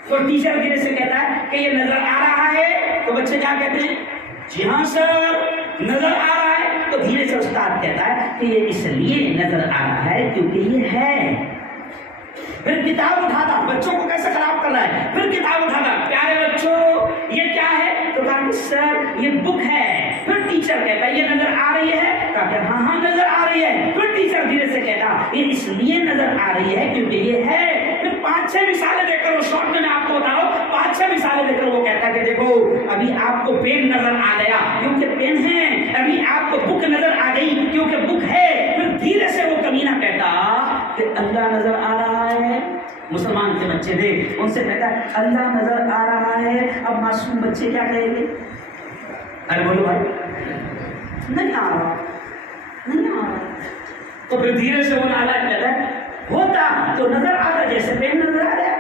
تو ٹیچر دھیرے سے کہتا ہے کہ یہ نظر آ رہا ہے، تو بچے کیا کہتے ہیں؟ جی ہاں سر نظر آ رہا ہے۔ تو دھیرے سے استاد کہتا ہے کہ یہ اس لیے نظر آ رہا ہے کیونکہ یہ ہے۔ پھر کتاب اٹھاتا، بچوں کو کیسے خراب کر رہا ہے، پھر کتاب اٹھاتا، پیارے بچوں یہ کیا ہے؟ تو کہا کہ سر یہ بک ہے۔ پھر ٹیچر کہتا ہے یہ نظر آ رہی ہے، کہا کہ ہاں ہاں نظر آ رہی ہے۔ پھر ٹیچر دھیرے سے کہتا یہ اس لیے نظر آ رہی ہے کیونکہ یہ ہے۔ پھر 5 5-6 مثالیں دے کر وہ شارٹ میں آپ کو بتا رہا ہوں 5-6 مثالیں دے کر وہ کہتا ہے کہ دیکھو ابھی آپ کو پین نظر آ گیا کیونکہ پین ہے, ابھی آپ کو بک نظر آ گئی کیونکہ بک ہے. پھر دھیرے سے وہ کمینہ کہتا کہ اللہ نظر آ رہا ہے. مسلمان کے بچے تھے, ان سے کہتا ہے اللہ نظر آ رہا ہے. اب معصوم بچے کیا کہیں گے؟ ارے بولو بھائی نہیں آ رہا, نہیں آ رہا. تو پھر دھیرے سے وہ نالاج کہتا ہے ہوتا تو نظر آتا جیسے پین نظر آ رہا.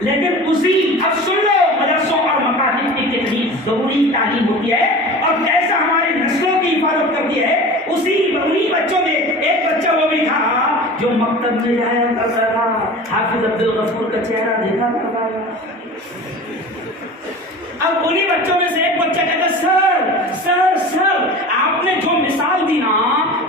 لیکن اسی, اب سن لو, مدرسوں اور مکاتب کی کتنی ضروری تعلیم ہوتی ہے اور کیسا ہماری نسلوں کی حفاظت کرتی ہے. اسی انہی بچوں میں ایک بچہ وہ بھی تھا جو مکتب میں جایا کرتا تھا, حافظ عبد الغفور کا چہرہ دیکھا کرتا تھا. اب انہی بچوں میں سے ایک بچہ کہتا سر سر سر آپ نے جو مثال دی نا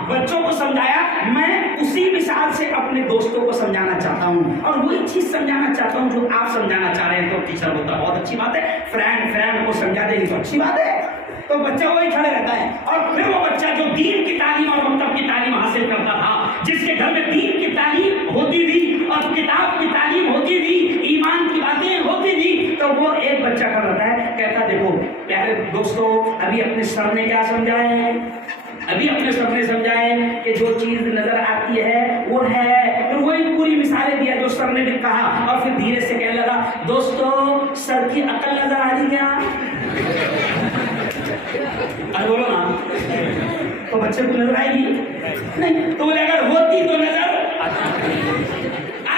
بچوں کو سمجھایا, میں اسی مثال سے اپنے دوستوں کو سمجھانا چاہتا ہوں اور وہی چیز سمجھانا چاہتا ہوں جو آپ سمجھانا چاہ رہے ہیں. تو ٹیچر ہوتا بہت اچھی بات ہے, فرینڈ کو سمجھا دے گی تو اچھی بات ہے. تو بچہ وہی کھڑے رہتا ہے. اور پھر وہ بچہ جو دین کی تعلیم اور مکتب کی تعلیم حاصل کرتا تھا, جس کے گھر میں دین کی تعلیم ہوتی تھی اور کتاب کی تعلیم ہوتی تھی, ایمان کی باتیں ہوتی تھی, تو وہ ایک بچہ کھڑا رہتا ہے کہتا دیکھو پیارے دوستو ابھی اپنے سر نے کیا سمجھایا ہے, ابھی اپنے سب نے سمجھائے کہ جو چیز نظر آتی ہے وہ ہے. پھر وہی پوری مثالیں دیا جو سر نے بھی کہا اور پھر دھیرے سے کہنے لگا دوستو سر کی عقل نظر آ رہی کیا؟ ارے بولو نا, تو بچے کو نظر آئے گی نہیں, تو بولے اگر ہوتی تو نظر آ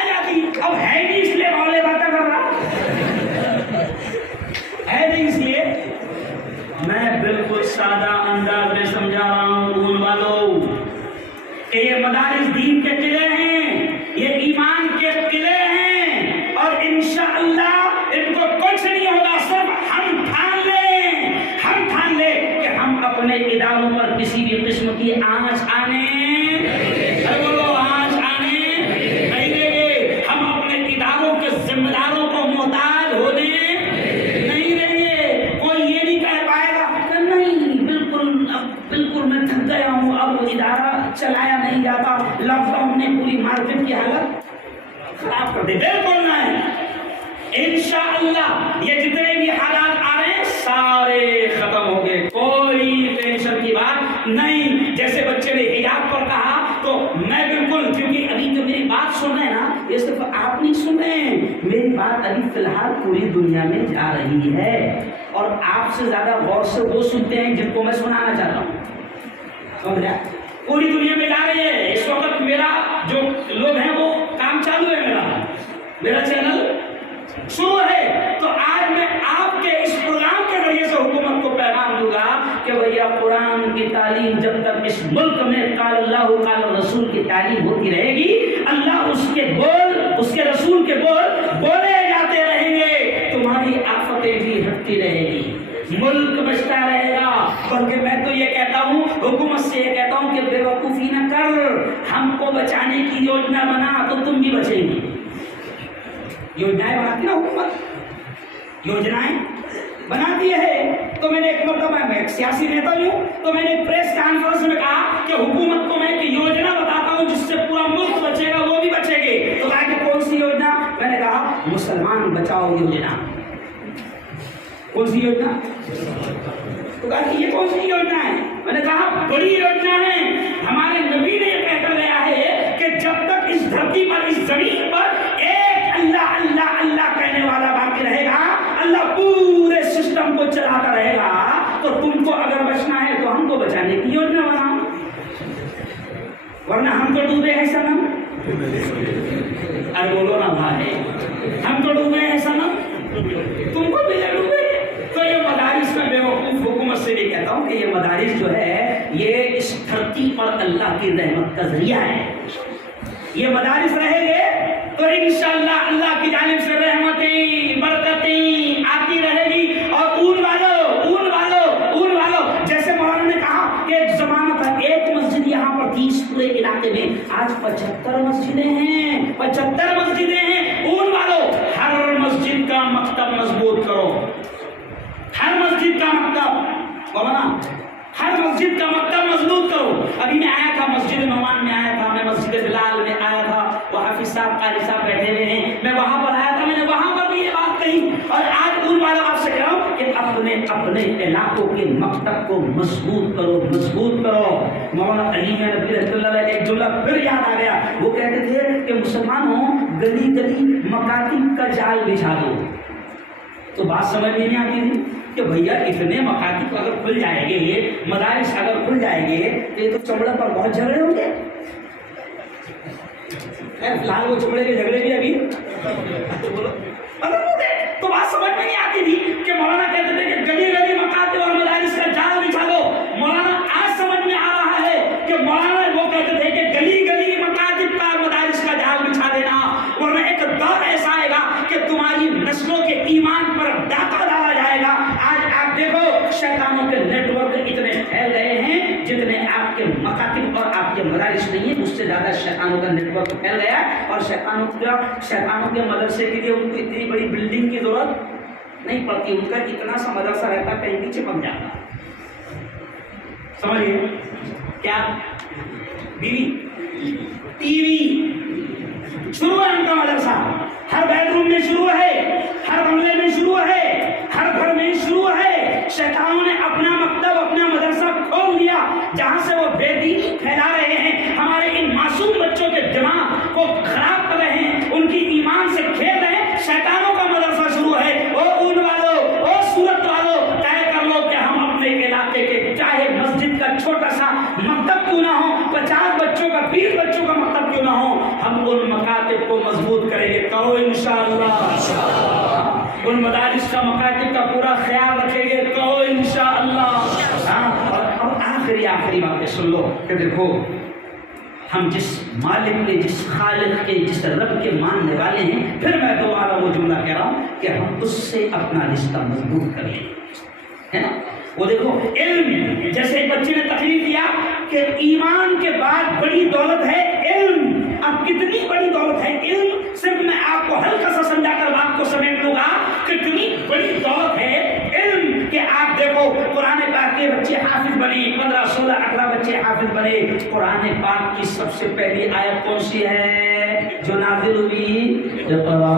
جاتی. اب ہے نہیں اس لیے بولے باتیں کر رہا ہے نہیں, اس لیے میں بالکل سادہ انداز میں سمجھا رہا ہوں ان والوں کہ یہ مدارس دین کے قلعے ہیں, یہ ایمان کے قلعے ہیں اور انشاءاللہ ان کو کچھ نہیں ہوگا. صرف ہم ٹھان لیں کہ ہم اپنے اداروں پر کسی بھی قسم کی آنچ آنے نہیں دیں گے. ہم اپنے اداروں کے ذمہ داروں کو محتاج ہونے نہیں دیں گے. کوئی یہ نہیں کہہ پائے گا کہ نہیں بالکل میں تھک گیا ہوں, اب وہ ادارہ چلایا نہیں جاتا, لاک ڈاؤن نے پوری مارکیٹ کی حالت خراب کر دی. بالکل نہیں, انشاءاللہ یہ جتنے بھی حالات آ رہے ہیں سارے ختم ہو گئے, کوئی ٹینشن کی بات نہیں. جیسے بچے نے حجاب پر کہا تو میں بالکل, کیونکہ ابھی جو میری بات سن رہے ہیں نا یہ صرف آپ نہیں سن رہے ہیں, میری بات ابھی فی الحال پوری دنیا میں جا رہی ہے اور آپ سے زیادہ غور سے وہ سنتے ہیں جن کو میں سنانا چاہتا ہوں. سمجھا؟ پوری دنیا میں جا رہی ہے. اس وقت میرا جو لوگ ہیں وہ کام چالو ہے, میرا چینل شروع ہے. تو آج میں آپ کے اس پروگرام کے ذریعے سے حکومت کو پیغام دوں گا کہ بھیا قرآن کی تعلیم جب تک اس ملک میں قال اللہ قال رسول کی تعلیم ہوتی رہے گی, اللہ اس کے بول, اس کے رسول کے بول بولے جاتے رہیں گے, تمہاری آفتیں بھی ہٹتی رہے گی, ملک بچتا رہے گا. بلکہ میں تو یہ کہتا ہوں, حکومت سے یہ کہتا ہوں کہ بے وقوفی نہ کر, ہم کو بچانے کی یوجنا بنا تو تم بھی بچیں گی. یوجنائیں بناتی نا حکومت, یوجنائیں بناتی ہے. تو میں نے ایک مرتبہ, میں ایک سیاسی نیتا بھی ہوں, تو میں نے پریس کانفرنس میں کہا کہ حکومت کو میں ایک یوجنا بتاتا ہوں جس سے پورا ملک بچے گا, وہ بھی بچے گے. تو کہا کہ کون سی یوجنا؟ میں نے کہا مسلمان بچاؤ یوجنا. کون سی یوجنا؟ تو کہا کہ یہ کون سی یوجنا ہے؟ میں نے کہا بڑی یوجنا ہے. ہمارے نبی نے یہ کہہ کر گیا ہے کہ جب تک اس دھرتی پر, اس زمین پر ایک اللہ اللہ اللہ کہنے والا باقی رہے گا, اللہ پورے سسٹم کو چلاتا رہے گا. تو تم کو اگر بچنا ہے تو ہم کو بچانے کی یوجنا بناؤ, ورنہ ہم تو ڈوبے ہیں سنم. ارے بولو نا بھائی, ہم تو ڈوبے ہیں سنم, تم کو بھی ڈوبے. تو یہ مدارس میں بے وقوف حکومت سے بھی کہتا ہوں کہ یہ مدارس جو ہے یہ اس دھرتی پر اللہ کی رحمت کا ذریعہ ہے. یہ مدارس رہیں گے تو انشاءاللہ اللہ کی جانب سے رحمتیں برکتیں آتی رہے گی. اور اون والو جیسے مولانا نے کہا کہ ایک زمانہ تھا, ایک مسجد یہاں پر 30 پورے علاقے میں, آج 75 مسجدیں ہیں, 75 مسجدیں ہیں. اون والو ہر مسجد کا مکتب مضبوط کرو, ہر مسجد کا مکتب, مولانا ہر مسجد کا مکتب مضبوط کرو. ابھی میں آیا تھا مسجد نعمان میں آیا تھا, میں مسجد بلال میں آیا تھا, وہ حافظ صاحب قاری صاحب بیٹھے ہوئے ہیں، میں وہاں پر آیا تھا، میں نے وہاں پر بھی یہ بات کہی، اور آج ان والوں آپ سے کہہ رہا ہوں کہ اپنے علاقوں کے مکتب کو مضبوط کرو، مضبوط کرو۔ مولانا علی نبی رحمۃ اللہ علیہ ایک جملہ پھر یاد آ گیا، وہ کہتے تھے کہ مسلمانوں گلی گلی مکاتب کا جال بچھا دو۔ تو بات سمجھ میں نہیں آتی تھی کہ بھیا اتنے مکاتب اگر کھل جائیں گے، مدارس اگر کھل جائیں گے تو یہ تو چمڑے پر بہت جھگڑے ہوں گے۔ فی الحال وہ چمڑے کے جھگڑے بھی ابھی تو بات سمجھ میں نہیں آتی تھی کہ مولانا کہتے تھے کہ گلی گلی مکاتب اور مدارس کا جال بچھا دو۔ مولانا آج سمجھ میں آ رہا ہے کہ مولانا وہ کہتے تھے کہ گلی گلی مکاتب کا اور مدارس کا جال بچھا دینا، ورنہ ایک دور ایسا آئے گا کہ تمہاری نسلوں کے ایمان پر ڈاکہ ڈالا جائے گا۔ آج آپ دیکھو شیطانوں کے نیٹ ورک اتنے پھیل گئے ہیں، جتنے آپ کے مکاتب اور آپ کے مدارس نہیں ہیں، اس سے زیادہ شیطانوں کا نیٹ ورک پھیل گیا ہے، اور شیطانوں کے مدرسے کے لیے ان کو اتنی بڑی بلڈنگ کی ضرورت نہیں پڑتی، ان کا اتنا سا مدرسہ رہتا ہے کہیں نیچے بن جاتا ہے۔ سمجھیے کیا بیوی ٹی وی شروع ہے ان کا مدرسہ، ہر بیڈ روم میں شروع ہے، ہر بنگلے میں شروع ہے، ہر گھر میں شروع ہے۔ شیطانوں نے اپنا مکتب اپنا مدرسہ کھول دیا جہاں سے وہ بے دینی پھیلا رہے ہیں، ہمارے ان معصوم بچوں کے دماغ کو خراب کر رہے ہیں، ان کی ایمان سے کھیل رہے ہیں۔ شیطانوں کا مدرسہ شروع ہے۔ او ان والوں، او سورت والوں، طے کر لو کہ ہم اپنے علاقے کے چاہے مسجد کا چھوٹا سا مکتب کیوں نہ ہو، 50 بچوں کا 20 بچوں کا مکتب کیوں نہ ہو، ہم ان مکاتب کو مضبوط کریں گے۔ کہو انشاءاللہ۔ ان مدارس کا مکاتب کا پورا خیال رکھیں گے، کہو انشاءاللہ۔ اور آخری باتیں سن لو کہ دیکھو ہم جس مالک کے، جس خالق کے، جس رب کے ماننے والے ہیں، پھر میں دوبارہ وہ جملہ کہہ رہا ہوں کہ ہم اس سے اپنا رشتہ مضبوط کر لیں، ہے نا۔ وہ دیکھو علم، جیسے ایک بچے نے تقریر کیا کہ ایمان کے بعد بڑی دولت ہے علم۔ اب کتنی بڑی دولت ہے علم، صرف میں آپ کو ہلکا سا سمجھا کر بات کو سمیٹ لوں گا۔ کتنی بڑی دولت ہے علم کہ آپ دیکھو قرآن پاک کے بچے حافظ بنے، 15 16 18 بچے حافظ بنے۔ قرآن پاک کی سب سے پہلی آیت کون سی ہے جو نازل ہوئی؟ اقرأ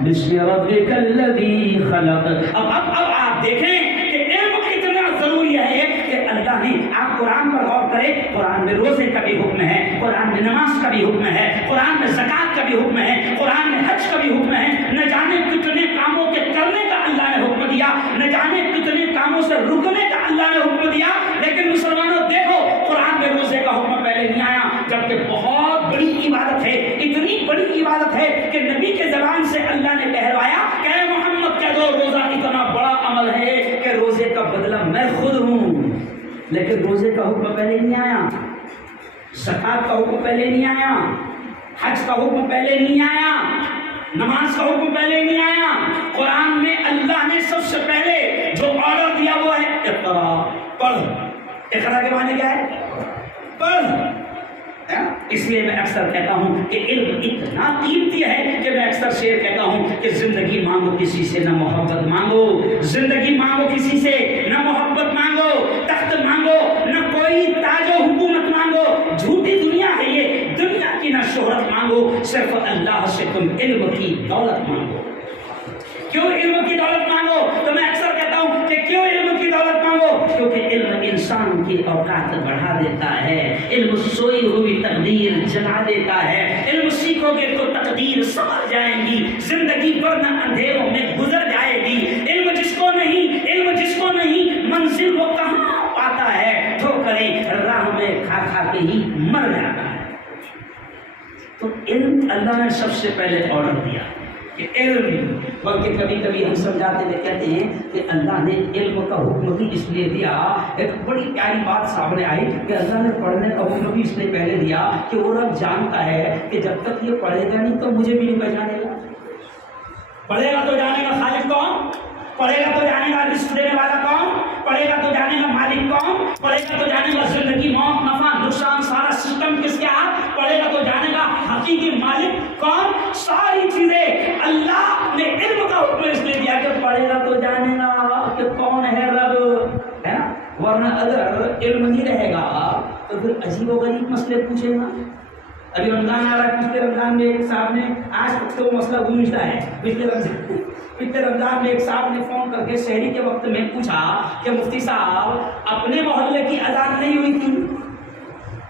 بسم ربک الذی خلق۔ اب آپ دیکھیں کہ علم کتنا ضروری ہے کہ اللہ نے، آپ قرآن پر غور کریں، قرآن میں روزے کا بھی حکم ہے، قرآن میں نماز کا بھی حکم ہے، قرآن میں زکوٰۃ کا بھی حکم ہے، قرآن میں حج کا بھی حکم ہے۔ نہ جانے کتنے کاموں کے کرنے کا اللہ نے حکم دیا، نہ جانے کتنے کاموں سے رکنے کا اللہ نے حکم دیا، لیکن مسلمانوں دیکھو قرآن میں روزے کا حکم پہلے نہیں آیا، جبکہ بہت بڑی عبادت ہے، اتنی بڑی عبادت ہے کہ نبی کے زبان سے اللہ نے کہلوایا کہ اے محمد کہہ دو روزہ اتنا بڑا عمل ہے کہ روزے کا بدلہ میں خود ہوں۔ لیکن روزے کا حکم پہلے نہیں آیا، زکوٰۃ کا حکم پہلے نہیں آیا، حج کا حکم پہلے نہیں آیا، نماز کا حکم پہلے نہیں آیا۔ قرآن میں اللہ نے سب سے پہلے جو آرڈر دیا وہ ہے اقرا، پڑھ۔ اقرا کے معنی کیا ہے؟ پڑھ۔ اس لیے میں اکثر کہتا ہوں کہ علم اتنا قیمتی ہے کہ میں اکثر شعر کہتا ہوں کہ زندگی مانگو کسی سے نہ محبت مانگو، زندگی مانگو کسی سے نہ محبت مانگو، تخت مانگو نہ کوئی تاج و حکومت مانگو، جھوٹی دنیا ہے یہ، دنیا کی نہ شہرت مانگو، صرف اللہ سے تم علم کی دولت مانگو۔ کیوں علم کی دولت مانگو؟ تو میں اکثر کہتا ہوں کہ کیوں علم کی دولت مانگو؟ کیونکہ علم انسان کی اوقات بڑھا دیتا ہے، علم سوئی ہوئی تقدیر جلا دیتا ہے۔ علم سیکھو گے تو تقدیر سنور جائیں گی، زندگی ورنہ اندھیروں میں گزر جائے گی۔ علم جس کو نہیں منزل وہ کہاں پاتا ہے، ٹھوکریں راہ میں کھا کھا کے ہی مر جاتا ہے۔ تو علم اللہ نے سب سے پہلے آرڈر دیا کہ علم، بلکہ کبھی کبھی ہم سمجھاتے ہوئے کہتے ہیں کہ اللہ نے علم کا حکم بھی اس لیے دیا۔ ایک بڑی پیاری بات سامنے آئی کہ اللہ نے پڑھنے کا حکم بھی اس لیے پہلے دیا کہ وہ رب جانتا ہے کہ جب تک یہ پڑھے گا نہیں تو مجھے بھی نہیں پہچانے گا۔ پڑھے گا تو جانے گا خالق کون، پڑھے گا تو جانے گا رزق دینے والا کون، پڑھے گا تو جانے گا مالک کون، پڑھے گا تو جانے گا زندگی موت نفع نقصان سارا سسٹم کس کے ہاتھ، پڑھے گا تو جانے گا حقیقی مالک کون۔ ساری چیزیں اللہ نے علم کا حکم اس لیے دیا کہ پڑھے گا تو جانے گا کہ کون ہے رب، ہے نا۔ ورنہ اگر علم نہیں رہے گا تو پھر عجیب و غریب مسئلے پوچھے گا، ابھی رمضان آ رہا ہے، پچھلے رمضان میں ایک صاحب نے، آج تک تو مسئلہ گونجتا ہے، پچھلے رمضان میں ایک صاحب نے فون کر کے شہری کے وقت میں پوچھا کہ مفتی صاحب اپنے محلے کی اذان نہیں ہوئی تھی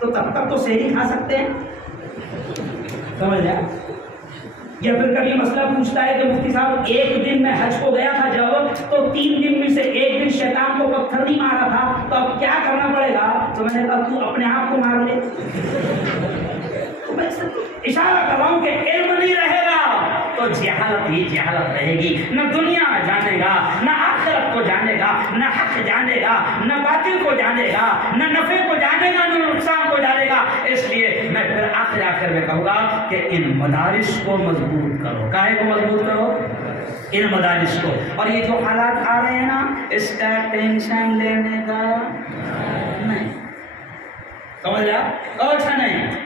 تو تب تک تو شہری کھا سکتے ہیں، سمجھ لیا؟ یا پھر کبھی مسئلہ پوچھتا ہے کہ مفتی صاحب ایک دن میں حج کو گیا تھا جب، تو 3 دن میں سے ایک دن شیطان کو پتھر نہیں مارا تھا، تو اب کیا کرنا پڑے گا؟ تو میں نے کہا تو اپنے آپ کو مار لے۔ تو میں اشارہ کر رہا ہوں کہ علم نہیں رہے گا تو جہالت ہی جہالت رہے گی، نہ دنیا جانے گا، نہ آخرت کو جانے گا، نہ حق جانے گا، نہ باطل کو جانے گا، نہ نفع کو جانے گا، نہ نقصان کو جانے گا۔ اس لیے میں پھر آخر میں کہوں گا کہ ان مدارس کو مضبوط کرو۔ کاہے کو مضبوط کرو؟ ان مدارس کو۔ اور یہ جو حالات آ رہے ہیں نا، اس کا ٹینشن لینے کا نہیں، سمجھ لیا؟ اچھا نہیں،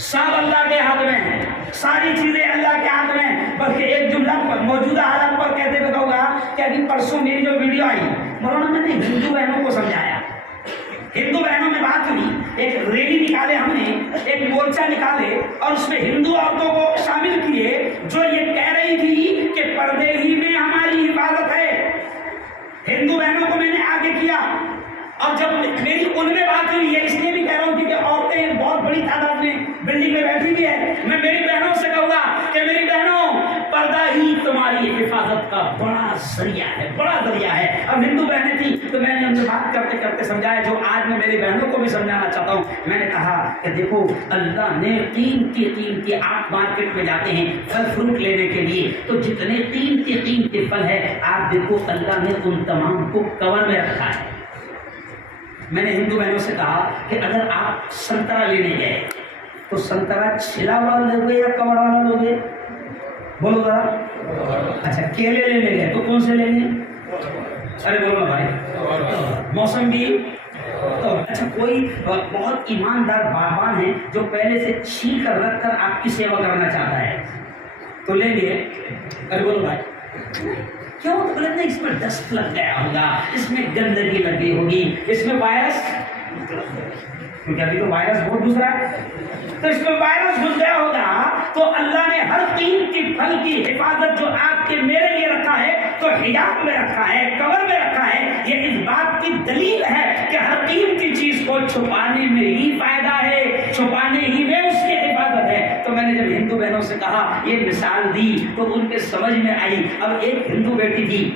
سب اللہ کے ہاتھ میں ہے، ساری چیزیں اللہ کے ہاتھ میں ہیں۔ بلکہ ایک جملہ پر موجودہ حالات پر کہتے ہوئے کہوں گا کہ ابھی پرسوں میری جو ویڈیو آئی، مولانا میں نے ہندو بہنوں کو سمجھایا، ہندو بہنوں میں بات ہوئی، ایک ریلی نکالے ہم نے، ایک مورچہ نکالے اور اس میں ہندو عورتوں کو شامل کیے جو یہ کہہ رہی تھی کہ پردے ہی میں ہماری حفاظت ہے۔ ہندو بہنوں کو میں نے آگے کیا، اور جب میری ان میں بات ہوئی ہے، اس لیے بھی کہہ رہا ہوں کیونکہ عورتیں بہت بڑی تعداد میں بلڈنگ میں بیٹھی ہوئی ہے، میں میری بہنوں سے کہوں گا کہ میری بہنوں، پردہ ہی تمہاری حفاظت کا بڑا ذریعہ ہے، بڑا ذریعہ ہے۔ اب ہندو بہنیں تھیں تو میں نے ان سے بات کرتے کرتے سمجھایا، جو آج میں میری بہنوں کو بھی سمجھانا چاہتا ہوں۔ میں نے کہا کہ دیکھو، اللہ نے قیمتی آپ مارکیٹ میں جاتے ہیں پھل فروٹ لینے کے لیے، تو جتنے قیمتی پھل ہے آپ دیکھو، اللہ نے ان تمام کو کور میں رکھا ہے۔ میں نے ہندو بہنوں سے کہا کہ اگر آپ سنترا لینے گئے تو سنترا چھلا والا لوگے یا کور والا لوگے؟ بولو ذرا۔ اچھا، کیلے لینے گئے تو کون سے لیں گے؟ ارے بولو بھائی۔ موسمبی؟ تو اچھا، کوئی بہت ایماندار باغبان ہے جو پہلے سے چھیل کر رکھ کر آپ کی سیوا کرنا چاہتا ہے تو لیں گے؟ ارے بولو بھائی۔ کیوں؟ تو بولے نہیں، اس میں ڈسٹ لگ گیا ہوگا، اس میں گندگی لگی ہوگی، اس میں وائرس، کیونکہ ابھی تو وائرس بہت دوسرا ہے، تو اس میں وائرس گھس گیا ہوگا۔ تو اللہ نے ہر قیمتی پھل کی حفاظت جو آپ کے میرے لیے رکھا ہے، تو حجاب میں رکھا ہے، کور میں رکھا ہے۔ یہ اس بات کی دلیل ہے کہ ہر قیمتی چیز کو چھپانے میں ہی فائدہ ہے، چھپانے ہی میں اس کی حفاظت ہے۔ تو میں نے جب ہندو بہنوں سے کہا، یہ مثال دی، تو ان کے سمجھ میں آئی۔ اب ایک ہندو بیٹی تھی،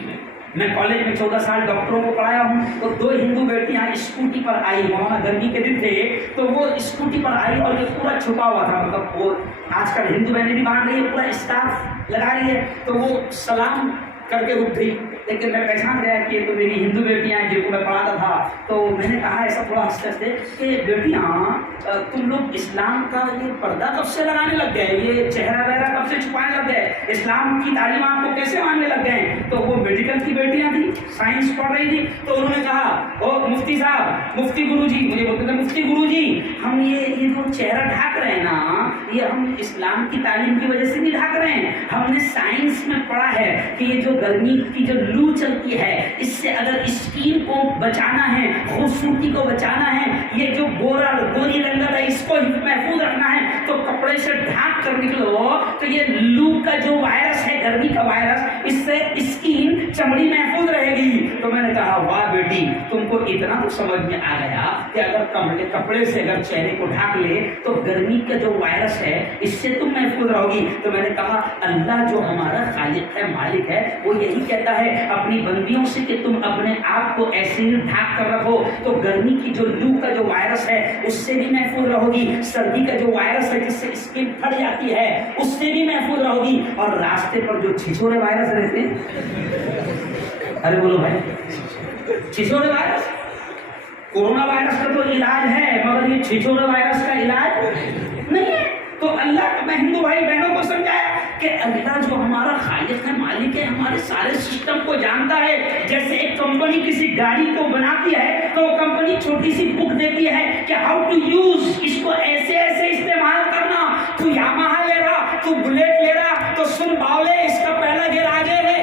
میں کالج میں 14 سال ڈاکٹروں کو پڑھایا ہوں، تو 2 ہندو بیٹیاں اسکوٹی پر آئی، وہاں گرمی کے دن تھے، تو وہ اسکوٹی پر آئی اور یہ پورا چھپا ہوا تھا، مطلب وہ آج کل ہندو بہنیں بھی باندھ رہی ہے، پورا اسٹاف لگا رہی ہے، تو وہ سلام کر کے رک گئی، لیکن میں پہچان گیا کہ یہ تو میری ہندو بیٹیاں ہیں جن کو میں پڑھاتا تھا۔ تو میں نے کہا ایسا تھوڑا ہنستے ہنستے کہ بیٹیاں، تم لوگ اسلام کا یہ پردہ کب سے لگانے لگ گئے، یہ چہرہ وغیرہ کب سے چھپانے لگ گئے، اسلام کی تعلیم آپ کو کیسے ماننے لگ گئے؟ تو وہ میڈیکل کی بیٹیاں تھیں، سائنس پڑھ رہی تھی، تو انہوں نے کہا، او مفتی صاحب، مفتی گرو جی، مجھے بولتے تھے مفتی گرو جی، ہم یہ جو چہرہ ڈھانک رہے ہیں نا، یہ ہم اسلام کی تعلیم کی وجہ سے نہیں ڈھانک رہے ہیں، ہم نے سائنس میں پڑھا ہے کہ یہ جو گرمی کی جو لو چلتی ہے، اس سے اگر اسکین کو بچانا ہے، خوبصورتی کو بچانا ہے، یہ جو گوری رنگت ہے اس کو محفوظ رکھنا ہے، تو کپڑے سے ڈھانک کر نکلو، تو یہ لو کا جو وائرس ہے، گرمی کا وائرس، اس سے اسکین چمڑی محفوظ رہے گی۔ تو میں نے کہا واہ بیٹی، تم کو اتنا تو سمجھ میں آ گیا کہ اگر کپڑے سے اگر چہرے کو ڈھانک لے تو گرمی کا جو وائرس ہے اس سے تم محفوظ رہو گی۔ تو میں نے کہا اللہ جو ہمارا خالق ہے، مالک ہے، وہ یہی کہتا ہے اپنی بندیوں سے کہ تم اپنے آپ کو ایسے ہی ڈھانک کر رکھو، تو گرمی کی جو لو کا جو وائرس ہے اس سے بھی محفوظ رہو گی، سردی کا جو وائرس ہے جس سے اسکن پھٹ جاتی ہے اس سے بھی محفوظ رہو گی، اور راستے پر جو چھچورے وائرس رہتے ہیں، ارے بولو بھائی، چھچورے وائرس، کورونا وائرس کا تو علاج ہے مگر یہ چھچورے وائرس کا علاج نہیں ہے۔ تو اللہ، میں ہندو بھائی بہنوں کو سمجھایا کہ اللہ جو ہمارا خالق ہے، مالک ہے، ہمارے سارے سسٹم کو جانتا ہے۔ جیسے ایک کمپنی کسی گاڑی کو بناتی ہے تو وہ کمپنی چھوٹی سی بک دیتی ہے کہ ہاؤ ٹو یوز، اس کو ایسے ایسے استعمال کرنا، تو یاماہا لے رہا، تو بلیٹ لے رہا، تو سن باولے، اس کا پہلا گیئر آگے ہے،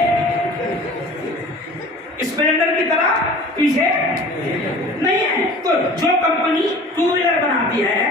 اسپلینڈر کی طرح پیچھے نہیں ہے۔ تو جو کمپنی 2 ویلر بناتی ہے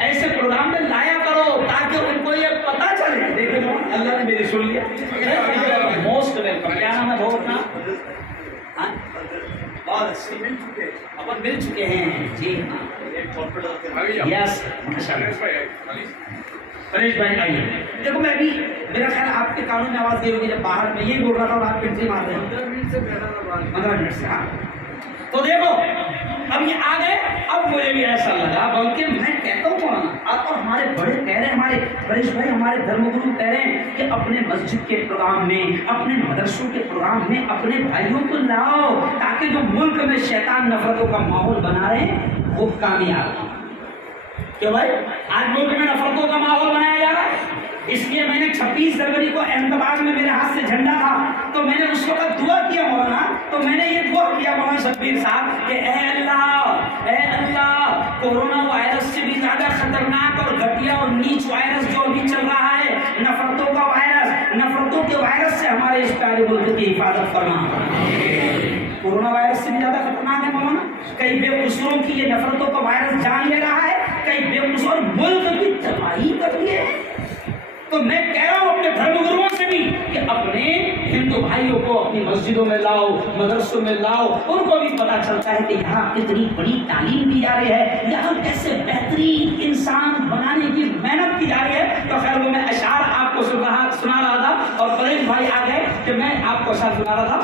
ایسے پروگرام میں لایا کرو تاکہ ان کو یہ پتا چلے. دیکھو اللہ نے میری سن لیا. Most welcome. کیا نام ہے بھائی اپنا؟ بہت اچھے اپن مل چکے ہیں. جی ہاں یس پریش بھائی آئیے. دیکھو میں بھی میرا خیال آپ کے کانوں میں آواز دے ہوگی جب باہر میں یہ بول رہا تھا اور آپ پنٹری مار رہے ہیں 15 منٹ سے. ہاں تو دیکھو اب یہ آ گئے. اب مجھے بھی ایسا لگا بلکہ میں کہتا ہوں مولانا آپ اور ہمارے بڑے کہہ رہے ہیں, ہمارے پریش بھائی ہمارے دھرم گرو کہہ رہے ہیں کہ اپنے مسجد کے پروگرام میں, اپنے مدرسوں کے پروگرام میں اپنے بھائیوں کو لاؤ تاکہ جو ملک میں شیطان نفرتوں کا ماحول بنا رہے ہیں وہ کامیاب ہو. کہ بھائی آج ملک میں نفرتوں کا ماحول بنایا جا رہا ہے. اس لیے میں نے 26 جنوری کو احمد آباد میں میرے ہاتھ سے جھنڈا تھا تو میں نے اس وقت دعا کیا مولانا, تو میں نے یہ دعا کیا مولانا شبیر صاحب کہ اے اللہ کورونا وائرس سے بھی زیادہ خطرناک اور گھٹیا اور نیچ وائرس جو ابھی چل رہا ہے نفرتوں کا وائرس, نفرتوں کے وائرس سے ہمارے اس پیارے ملک کی حفاظت فرما. کورونا وائرس سے بھی زیادہ خطرناک ہے مولانا. کئی بے قصوروں کی یہ نفرتوں کا وائرس جان لے رہا ہے, کئی بے قصور ملک کی تباہی کر لیے. تو میں کہہ رہا ہوں اپنے دھرم گروؤں سے بھی کہ اپنے ہندو بھائیوں کو اپنی مسجدوں میں لاؤ, مدرسوں میں لاؤ. ان کو بھی پتا چلتا ہے کہ یہاں کتنی بڑی تعلیم دی جا رہی ہے, یہاں کیسے بہترین انسان بنانے کی محنت کی جا رہی ہے. تو خیر وہ میں اشعار آپ کو سنا رہا تھا اور پریش بھائی آ گئے کہ میں آپ کو اشعار سنا رہا تھا.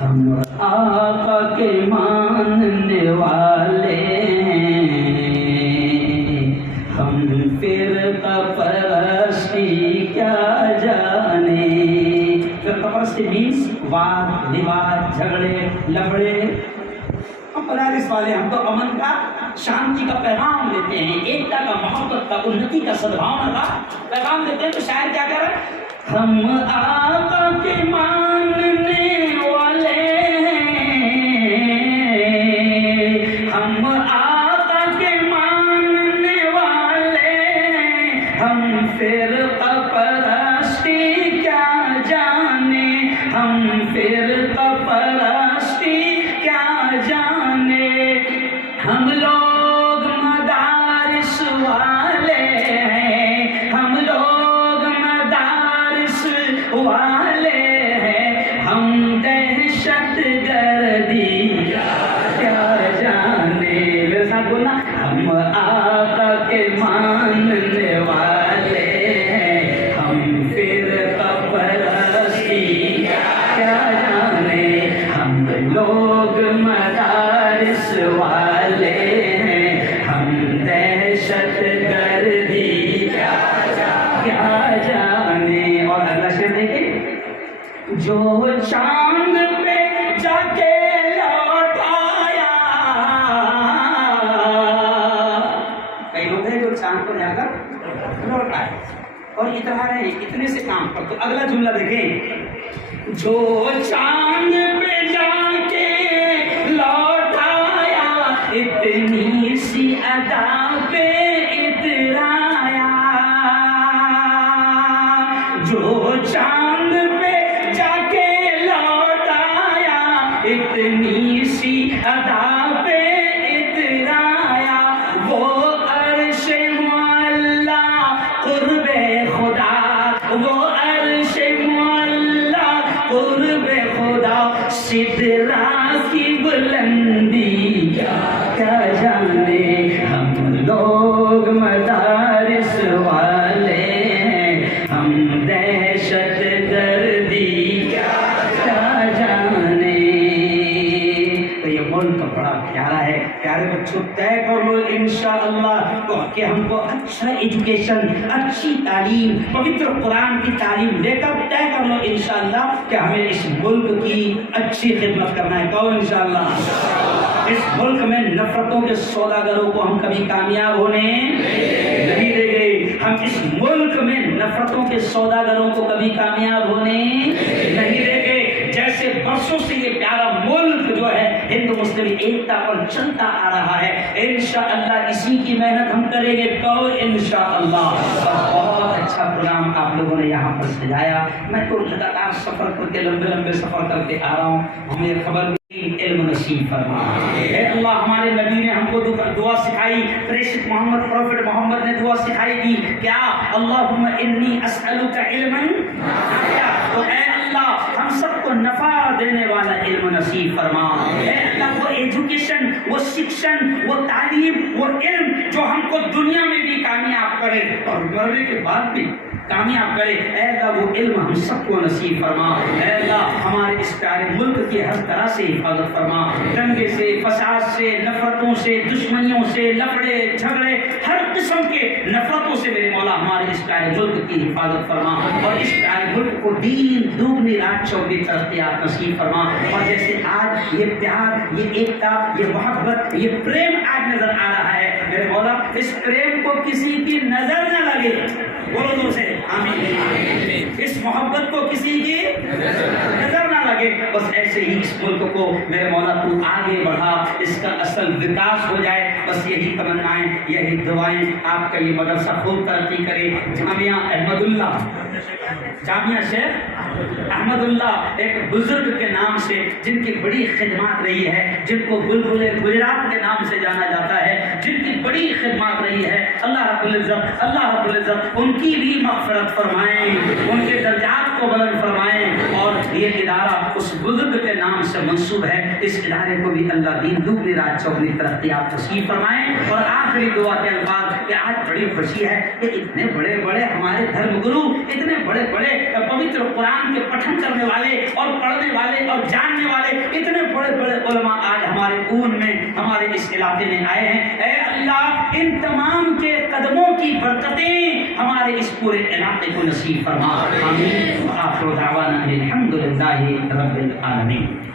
ہم آقا کے ماننے والے ہیں, ہم فرقہ پرستی کیا جانے. فرقہ پرستی مینس واد وواد, جھگڑے لفڑے. ہم پرارس والے, ہم تو امن کا, شانتی کا پیغام دیتے ہیں, ایکتا کا, محبت کا, انتی کا, سدبھاونا کا پیغام دیتے ہیں. تو شاعر کیا کہہ رہا ہے, ہم آقا کے ماننے والے ہیں, ہم آقا کے ماننے والے ہیں, ہم فرقہ پرستی کیا جانے, ہم فرقہ پرستی کیا جانے. ہم لوگ مدارس والے ہیں, ہم لوگ مدارس والے ہیں, ہم دہشت گردی کیا جانے. میرے ساتھ بولنا, ہم آقا کے ماننے والے ہیں, ہم فرقہ پرستی کیا جانے, ہم لوگ مدارس والے ہیں, ہم دہشت گردی کیا جانے. اور اللہ سے دیکھیں, جو چاند پہ جا کے لوٹ آیا, کئی لوگ ہیں جو چاند پر جا کر لوٹ آئے اور اتنا رہے اتنے سے کام پر. تو اگلا جملہ دیکھیں, جو چاند پہ جا کے لوٹ آیا, اتنی سی ادا پہ اترایا. جو چاند پہ جا کے لوٹ آیا, اتنی سی ادا پہ اترایا. وہ عرش معلا قرب خدا, وہ عرش معلا قرب خدا, سدرا کی بلندی کیا جانے. ہم لوگ مدارس والے ہیں, ہم دہشت گردی کیا جانے. تو یہ ملک بڑا پیارا ہے. پیارے بچوں طے کر لو انشاءاللہ تو کہ ہم کو اچھا ایجوکیشن, اچھی تعلیم, پوتر قرآن کی تعلیم لے کر طے کر لو انشاءاللہ کہ ہمیں اس ملک کی اچھی خدمت کرنا ہے. کہو انشاءاللہ. اس ملک میں نفرتوں کے سوداگروں کو ہم کبھی کامیاب ہونے نہیں دیں گے. ہم اس ملک میں نفرتوں کے سوداگروں کو کبھی کامیاب ہونے نہیں دیں گے. جیسے برسوں سے یہ پیارا ملک جو ہے ہندو مسلم ایکتا پر چلتا آ رہا ہے, انشاءاللہ اسی کی محنت ہم کریں گے. کہو انشاءاللہ. بہت اچھا پروگرام آپ لوگوں نے یہاں پر سجایا. میں تو لگاتار سفر کر کے لمبے سفر کرتے آ رہا ہوں. ہمیں خبر علم نصیب فرما. اے اللہ ہمارے نبی نے ہم کو کو دعا سکھائی، پریشت محمد پروفٹ محمد نے دعا سکھائی تھی کیا؟ اللہم انی اسألک علما نافعا، تو اے اللہ ہم سب کو نفع دینے والا علم نصیب فرما، اے اللہ وہ ایجوکیشن، وہ شکشن، وہ تعلیم، وہ علم جو ہم کو دنیا میں بھی کامیاب کرے اور مرنے کے بعد بھی کامیاب کرے، اے اللہ وہ علم ہم سب کو نصیب فرما، اے اللہ ہمارے اس پیارے ملک کی ہر طرح سے حفاظت فرما، دنگے سے، فساد سے، نفرتوں سے، دشمنیوں سے، لفڑے جھگڑے، ہر قسم کے نفرتوں سے میرے مولا ہمارے اس پیارے ملک کی حفاظت فرما، اور اس پیارے ملک کو دین دوگنی رات چوگنی ترقیات نصیب فرما، اور جیسے آج یہ پیار، یہ ایکتا، یہ محبت، یہ پریم آج نظر آ رہا ہے میرے مولا، اس پریم کو کسی کی نظر نہ لگے، بولو دور سے آمین، اس محبت کو کسی کی نظر نہ لگے، بس ایسے ہی اس ملک کو میرے مولا تو آگے بڑھا، اس کا اصل وکاس ہو جائے، بس یہی تمنائیں، یہی دعائیں، آپ کا یہ مدرسہ خوب ترقی کرے۔ جامعہ احمد اللہ، جامعہ شیخ احمد اللہ ایک بزرگ کے نام سے جن کی بڑی خدمات رہی ہے، جن کو بلبل گجرات کے نام سے جانا جاتا ہے، جن کی بڑی خدمات رہی ہے، اللہ رب العزت ان کی بھی مغفرت فرمائیں، ان کے درجات کو بلند فرمائیں، اور یہ ادارہ اس بزرگ کے نام سے منسوب ہے، اس ادارے کو بھی اللہ دین دوگنی رات چوگنی ترقیات نصیب فرمائیں۔ اور آخری دعا کے الفاظ کہ آج بڑی خوشی ہے کہ اتنے بڑے بڑے ہمارے دھرم گرو، اتنے بڑے بڑے پوتر قرآن کے پٹھن کرنے والے اور پڑھنے والے اور جاننے والے اتنے بڑے بڑے علماء آج ہمارے اون میں، ہمارے اس علاقے میں آئے ہیں، اے اللہ ان تمام کے قدموں کی برکتیں ہمارے اس پورے علاقے کو نصیب فرما، آمین۔ وآخر دعوانا الحمدللہ رب العالمین۔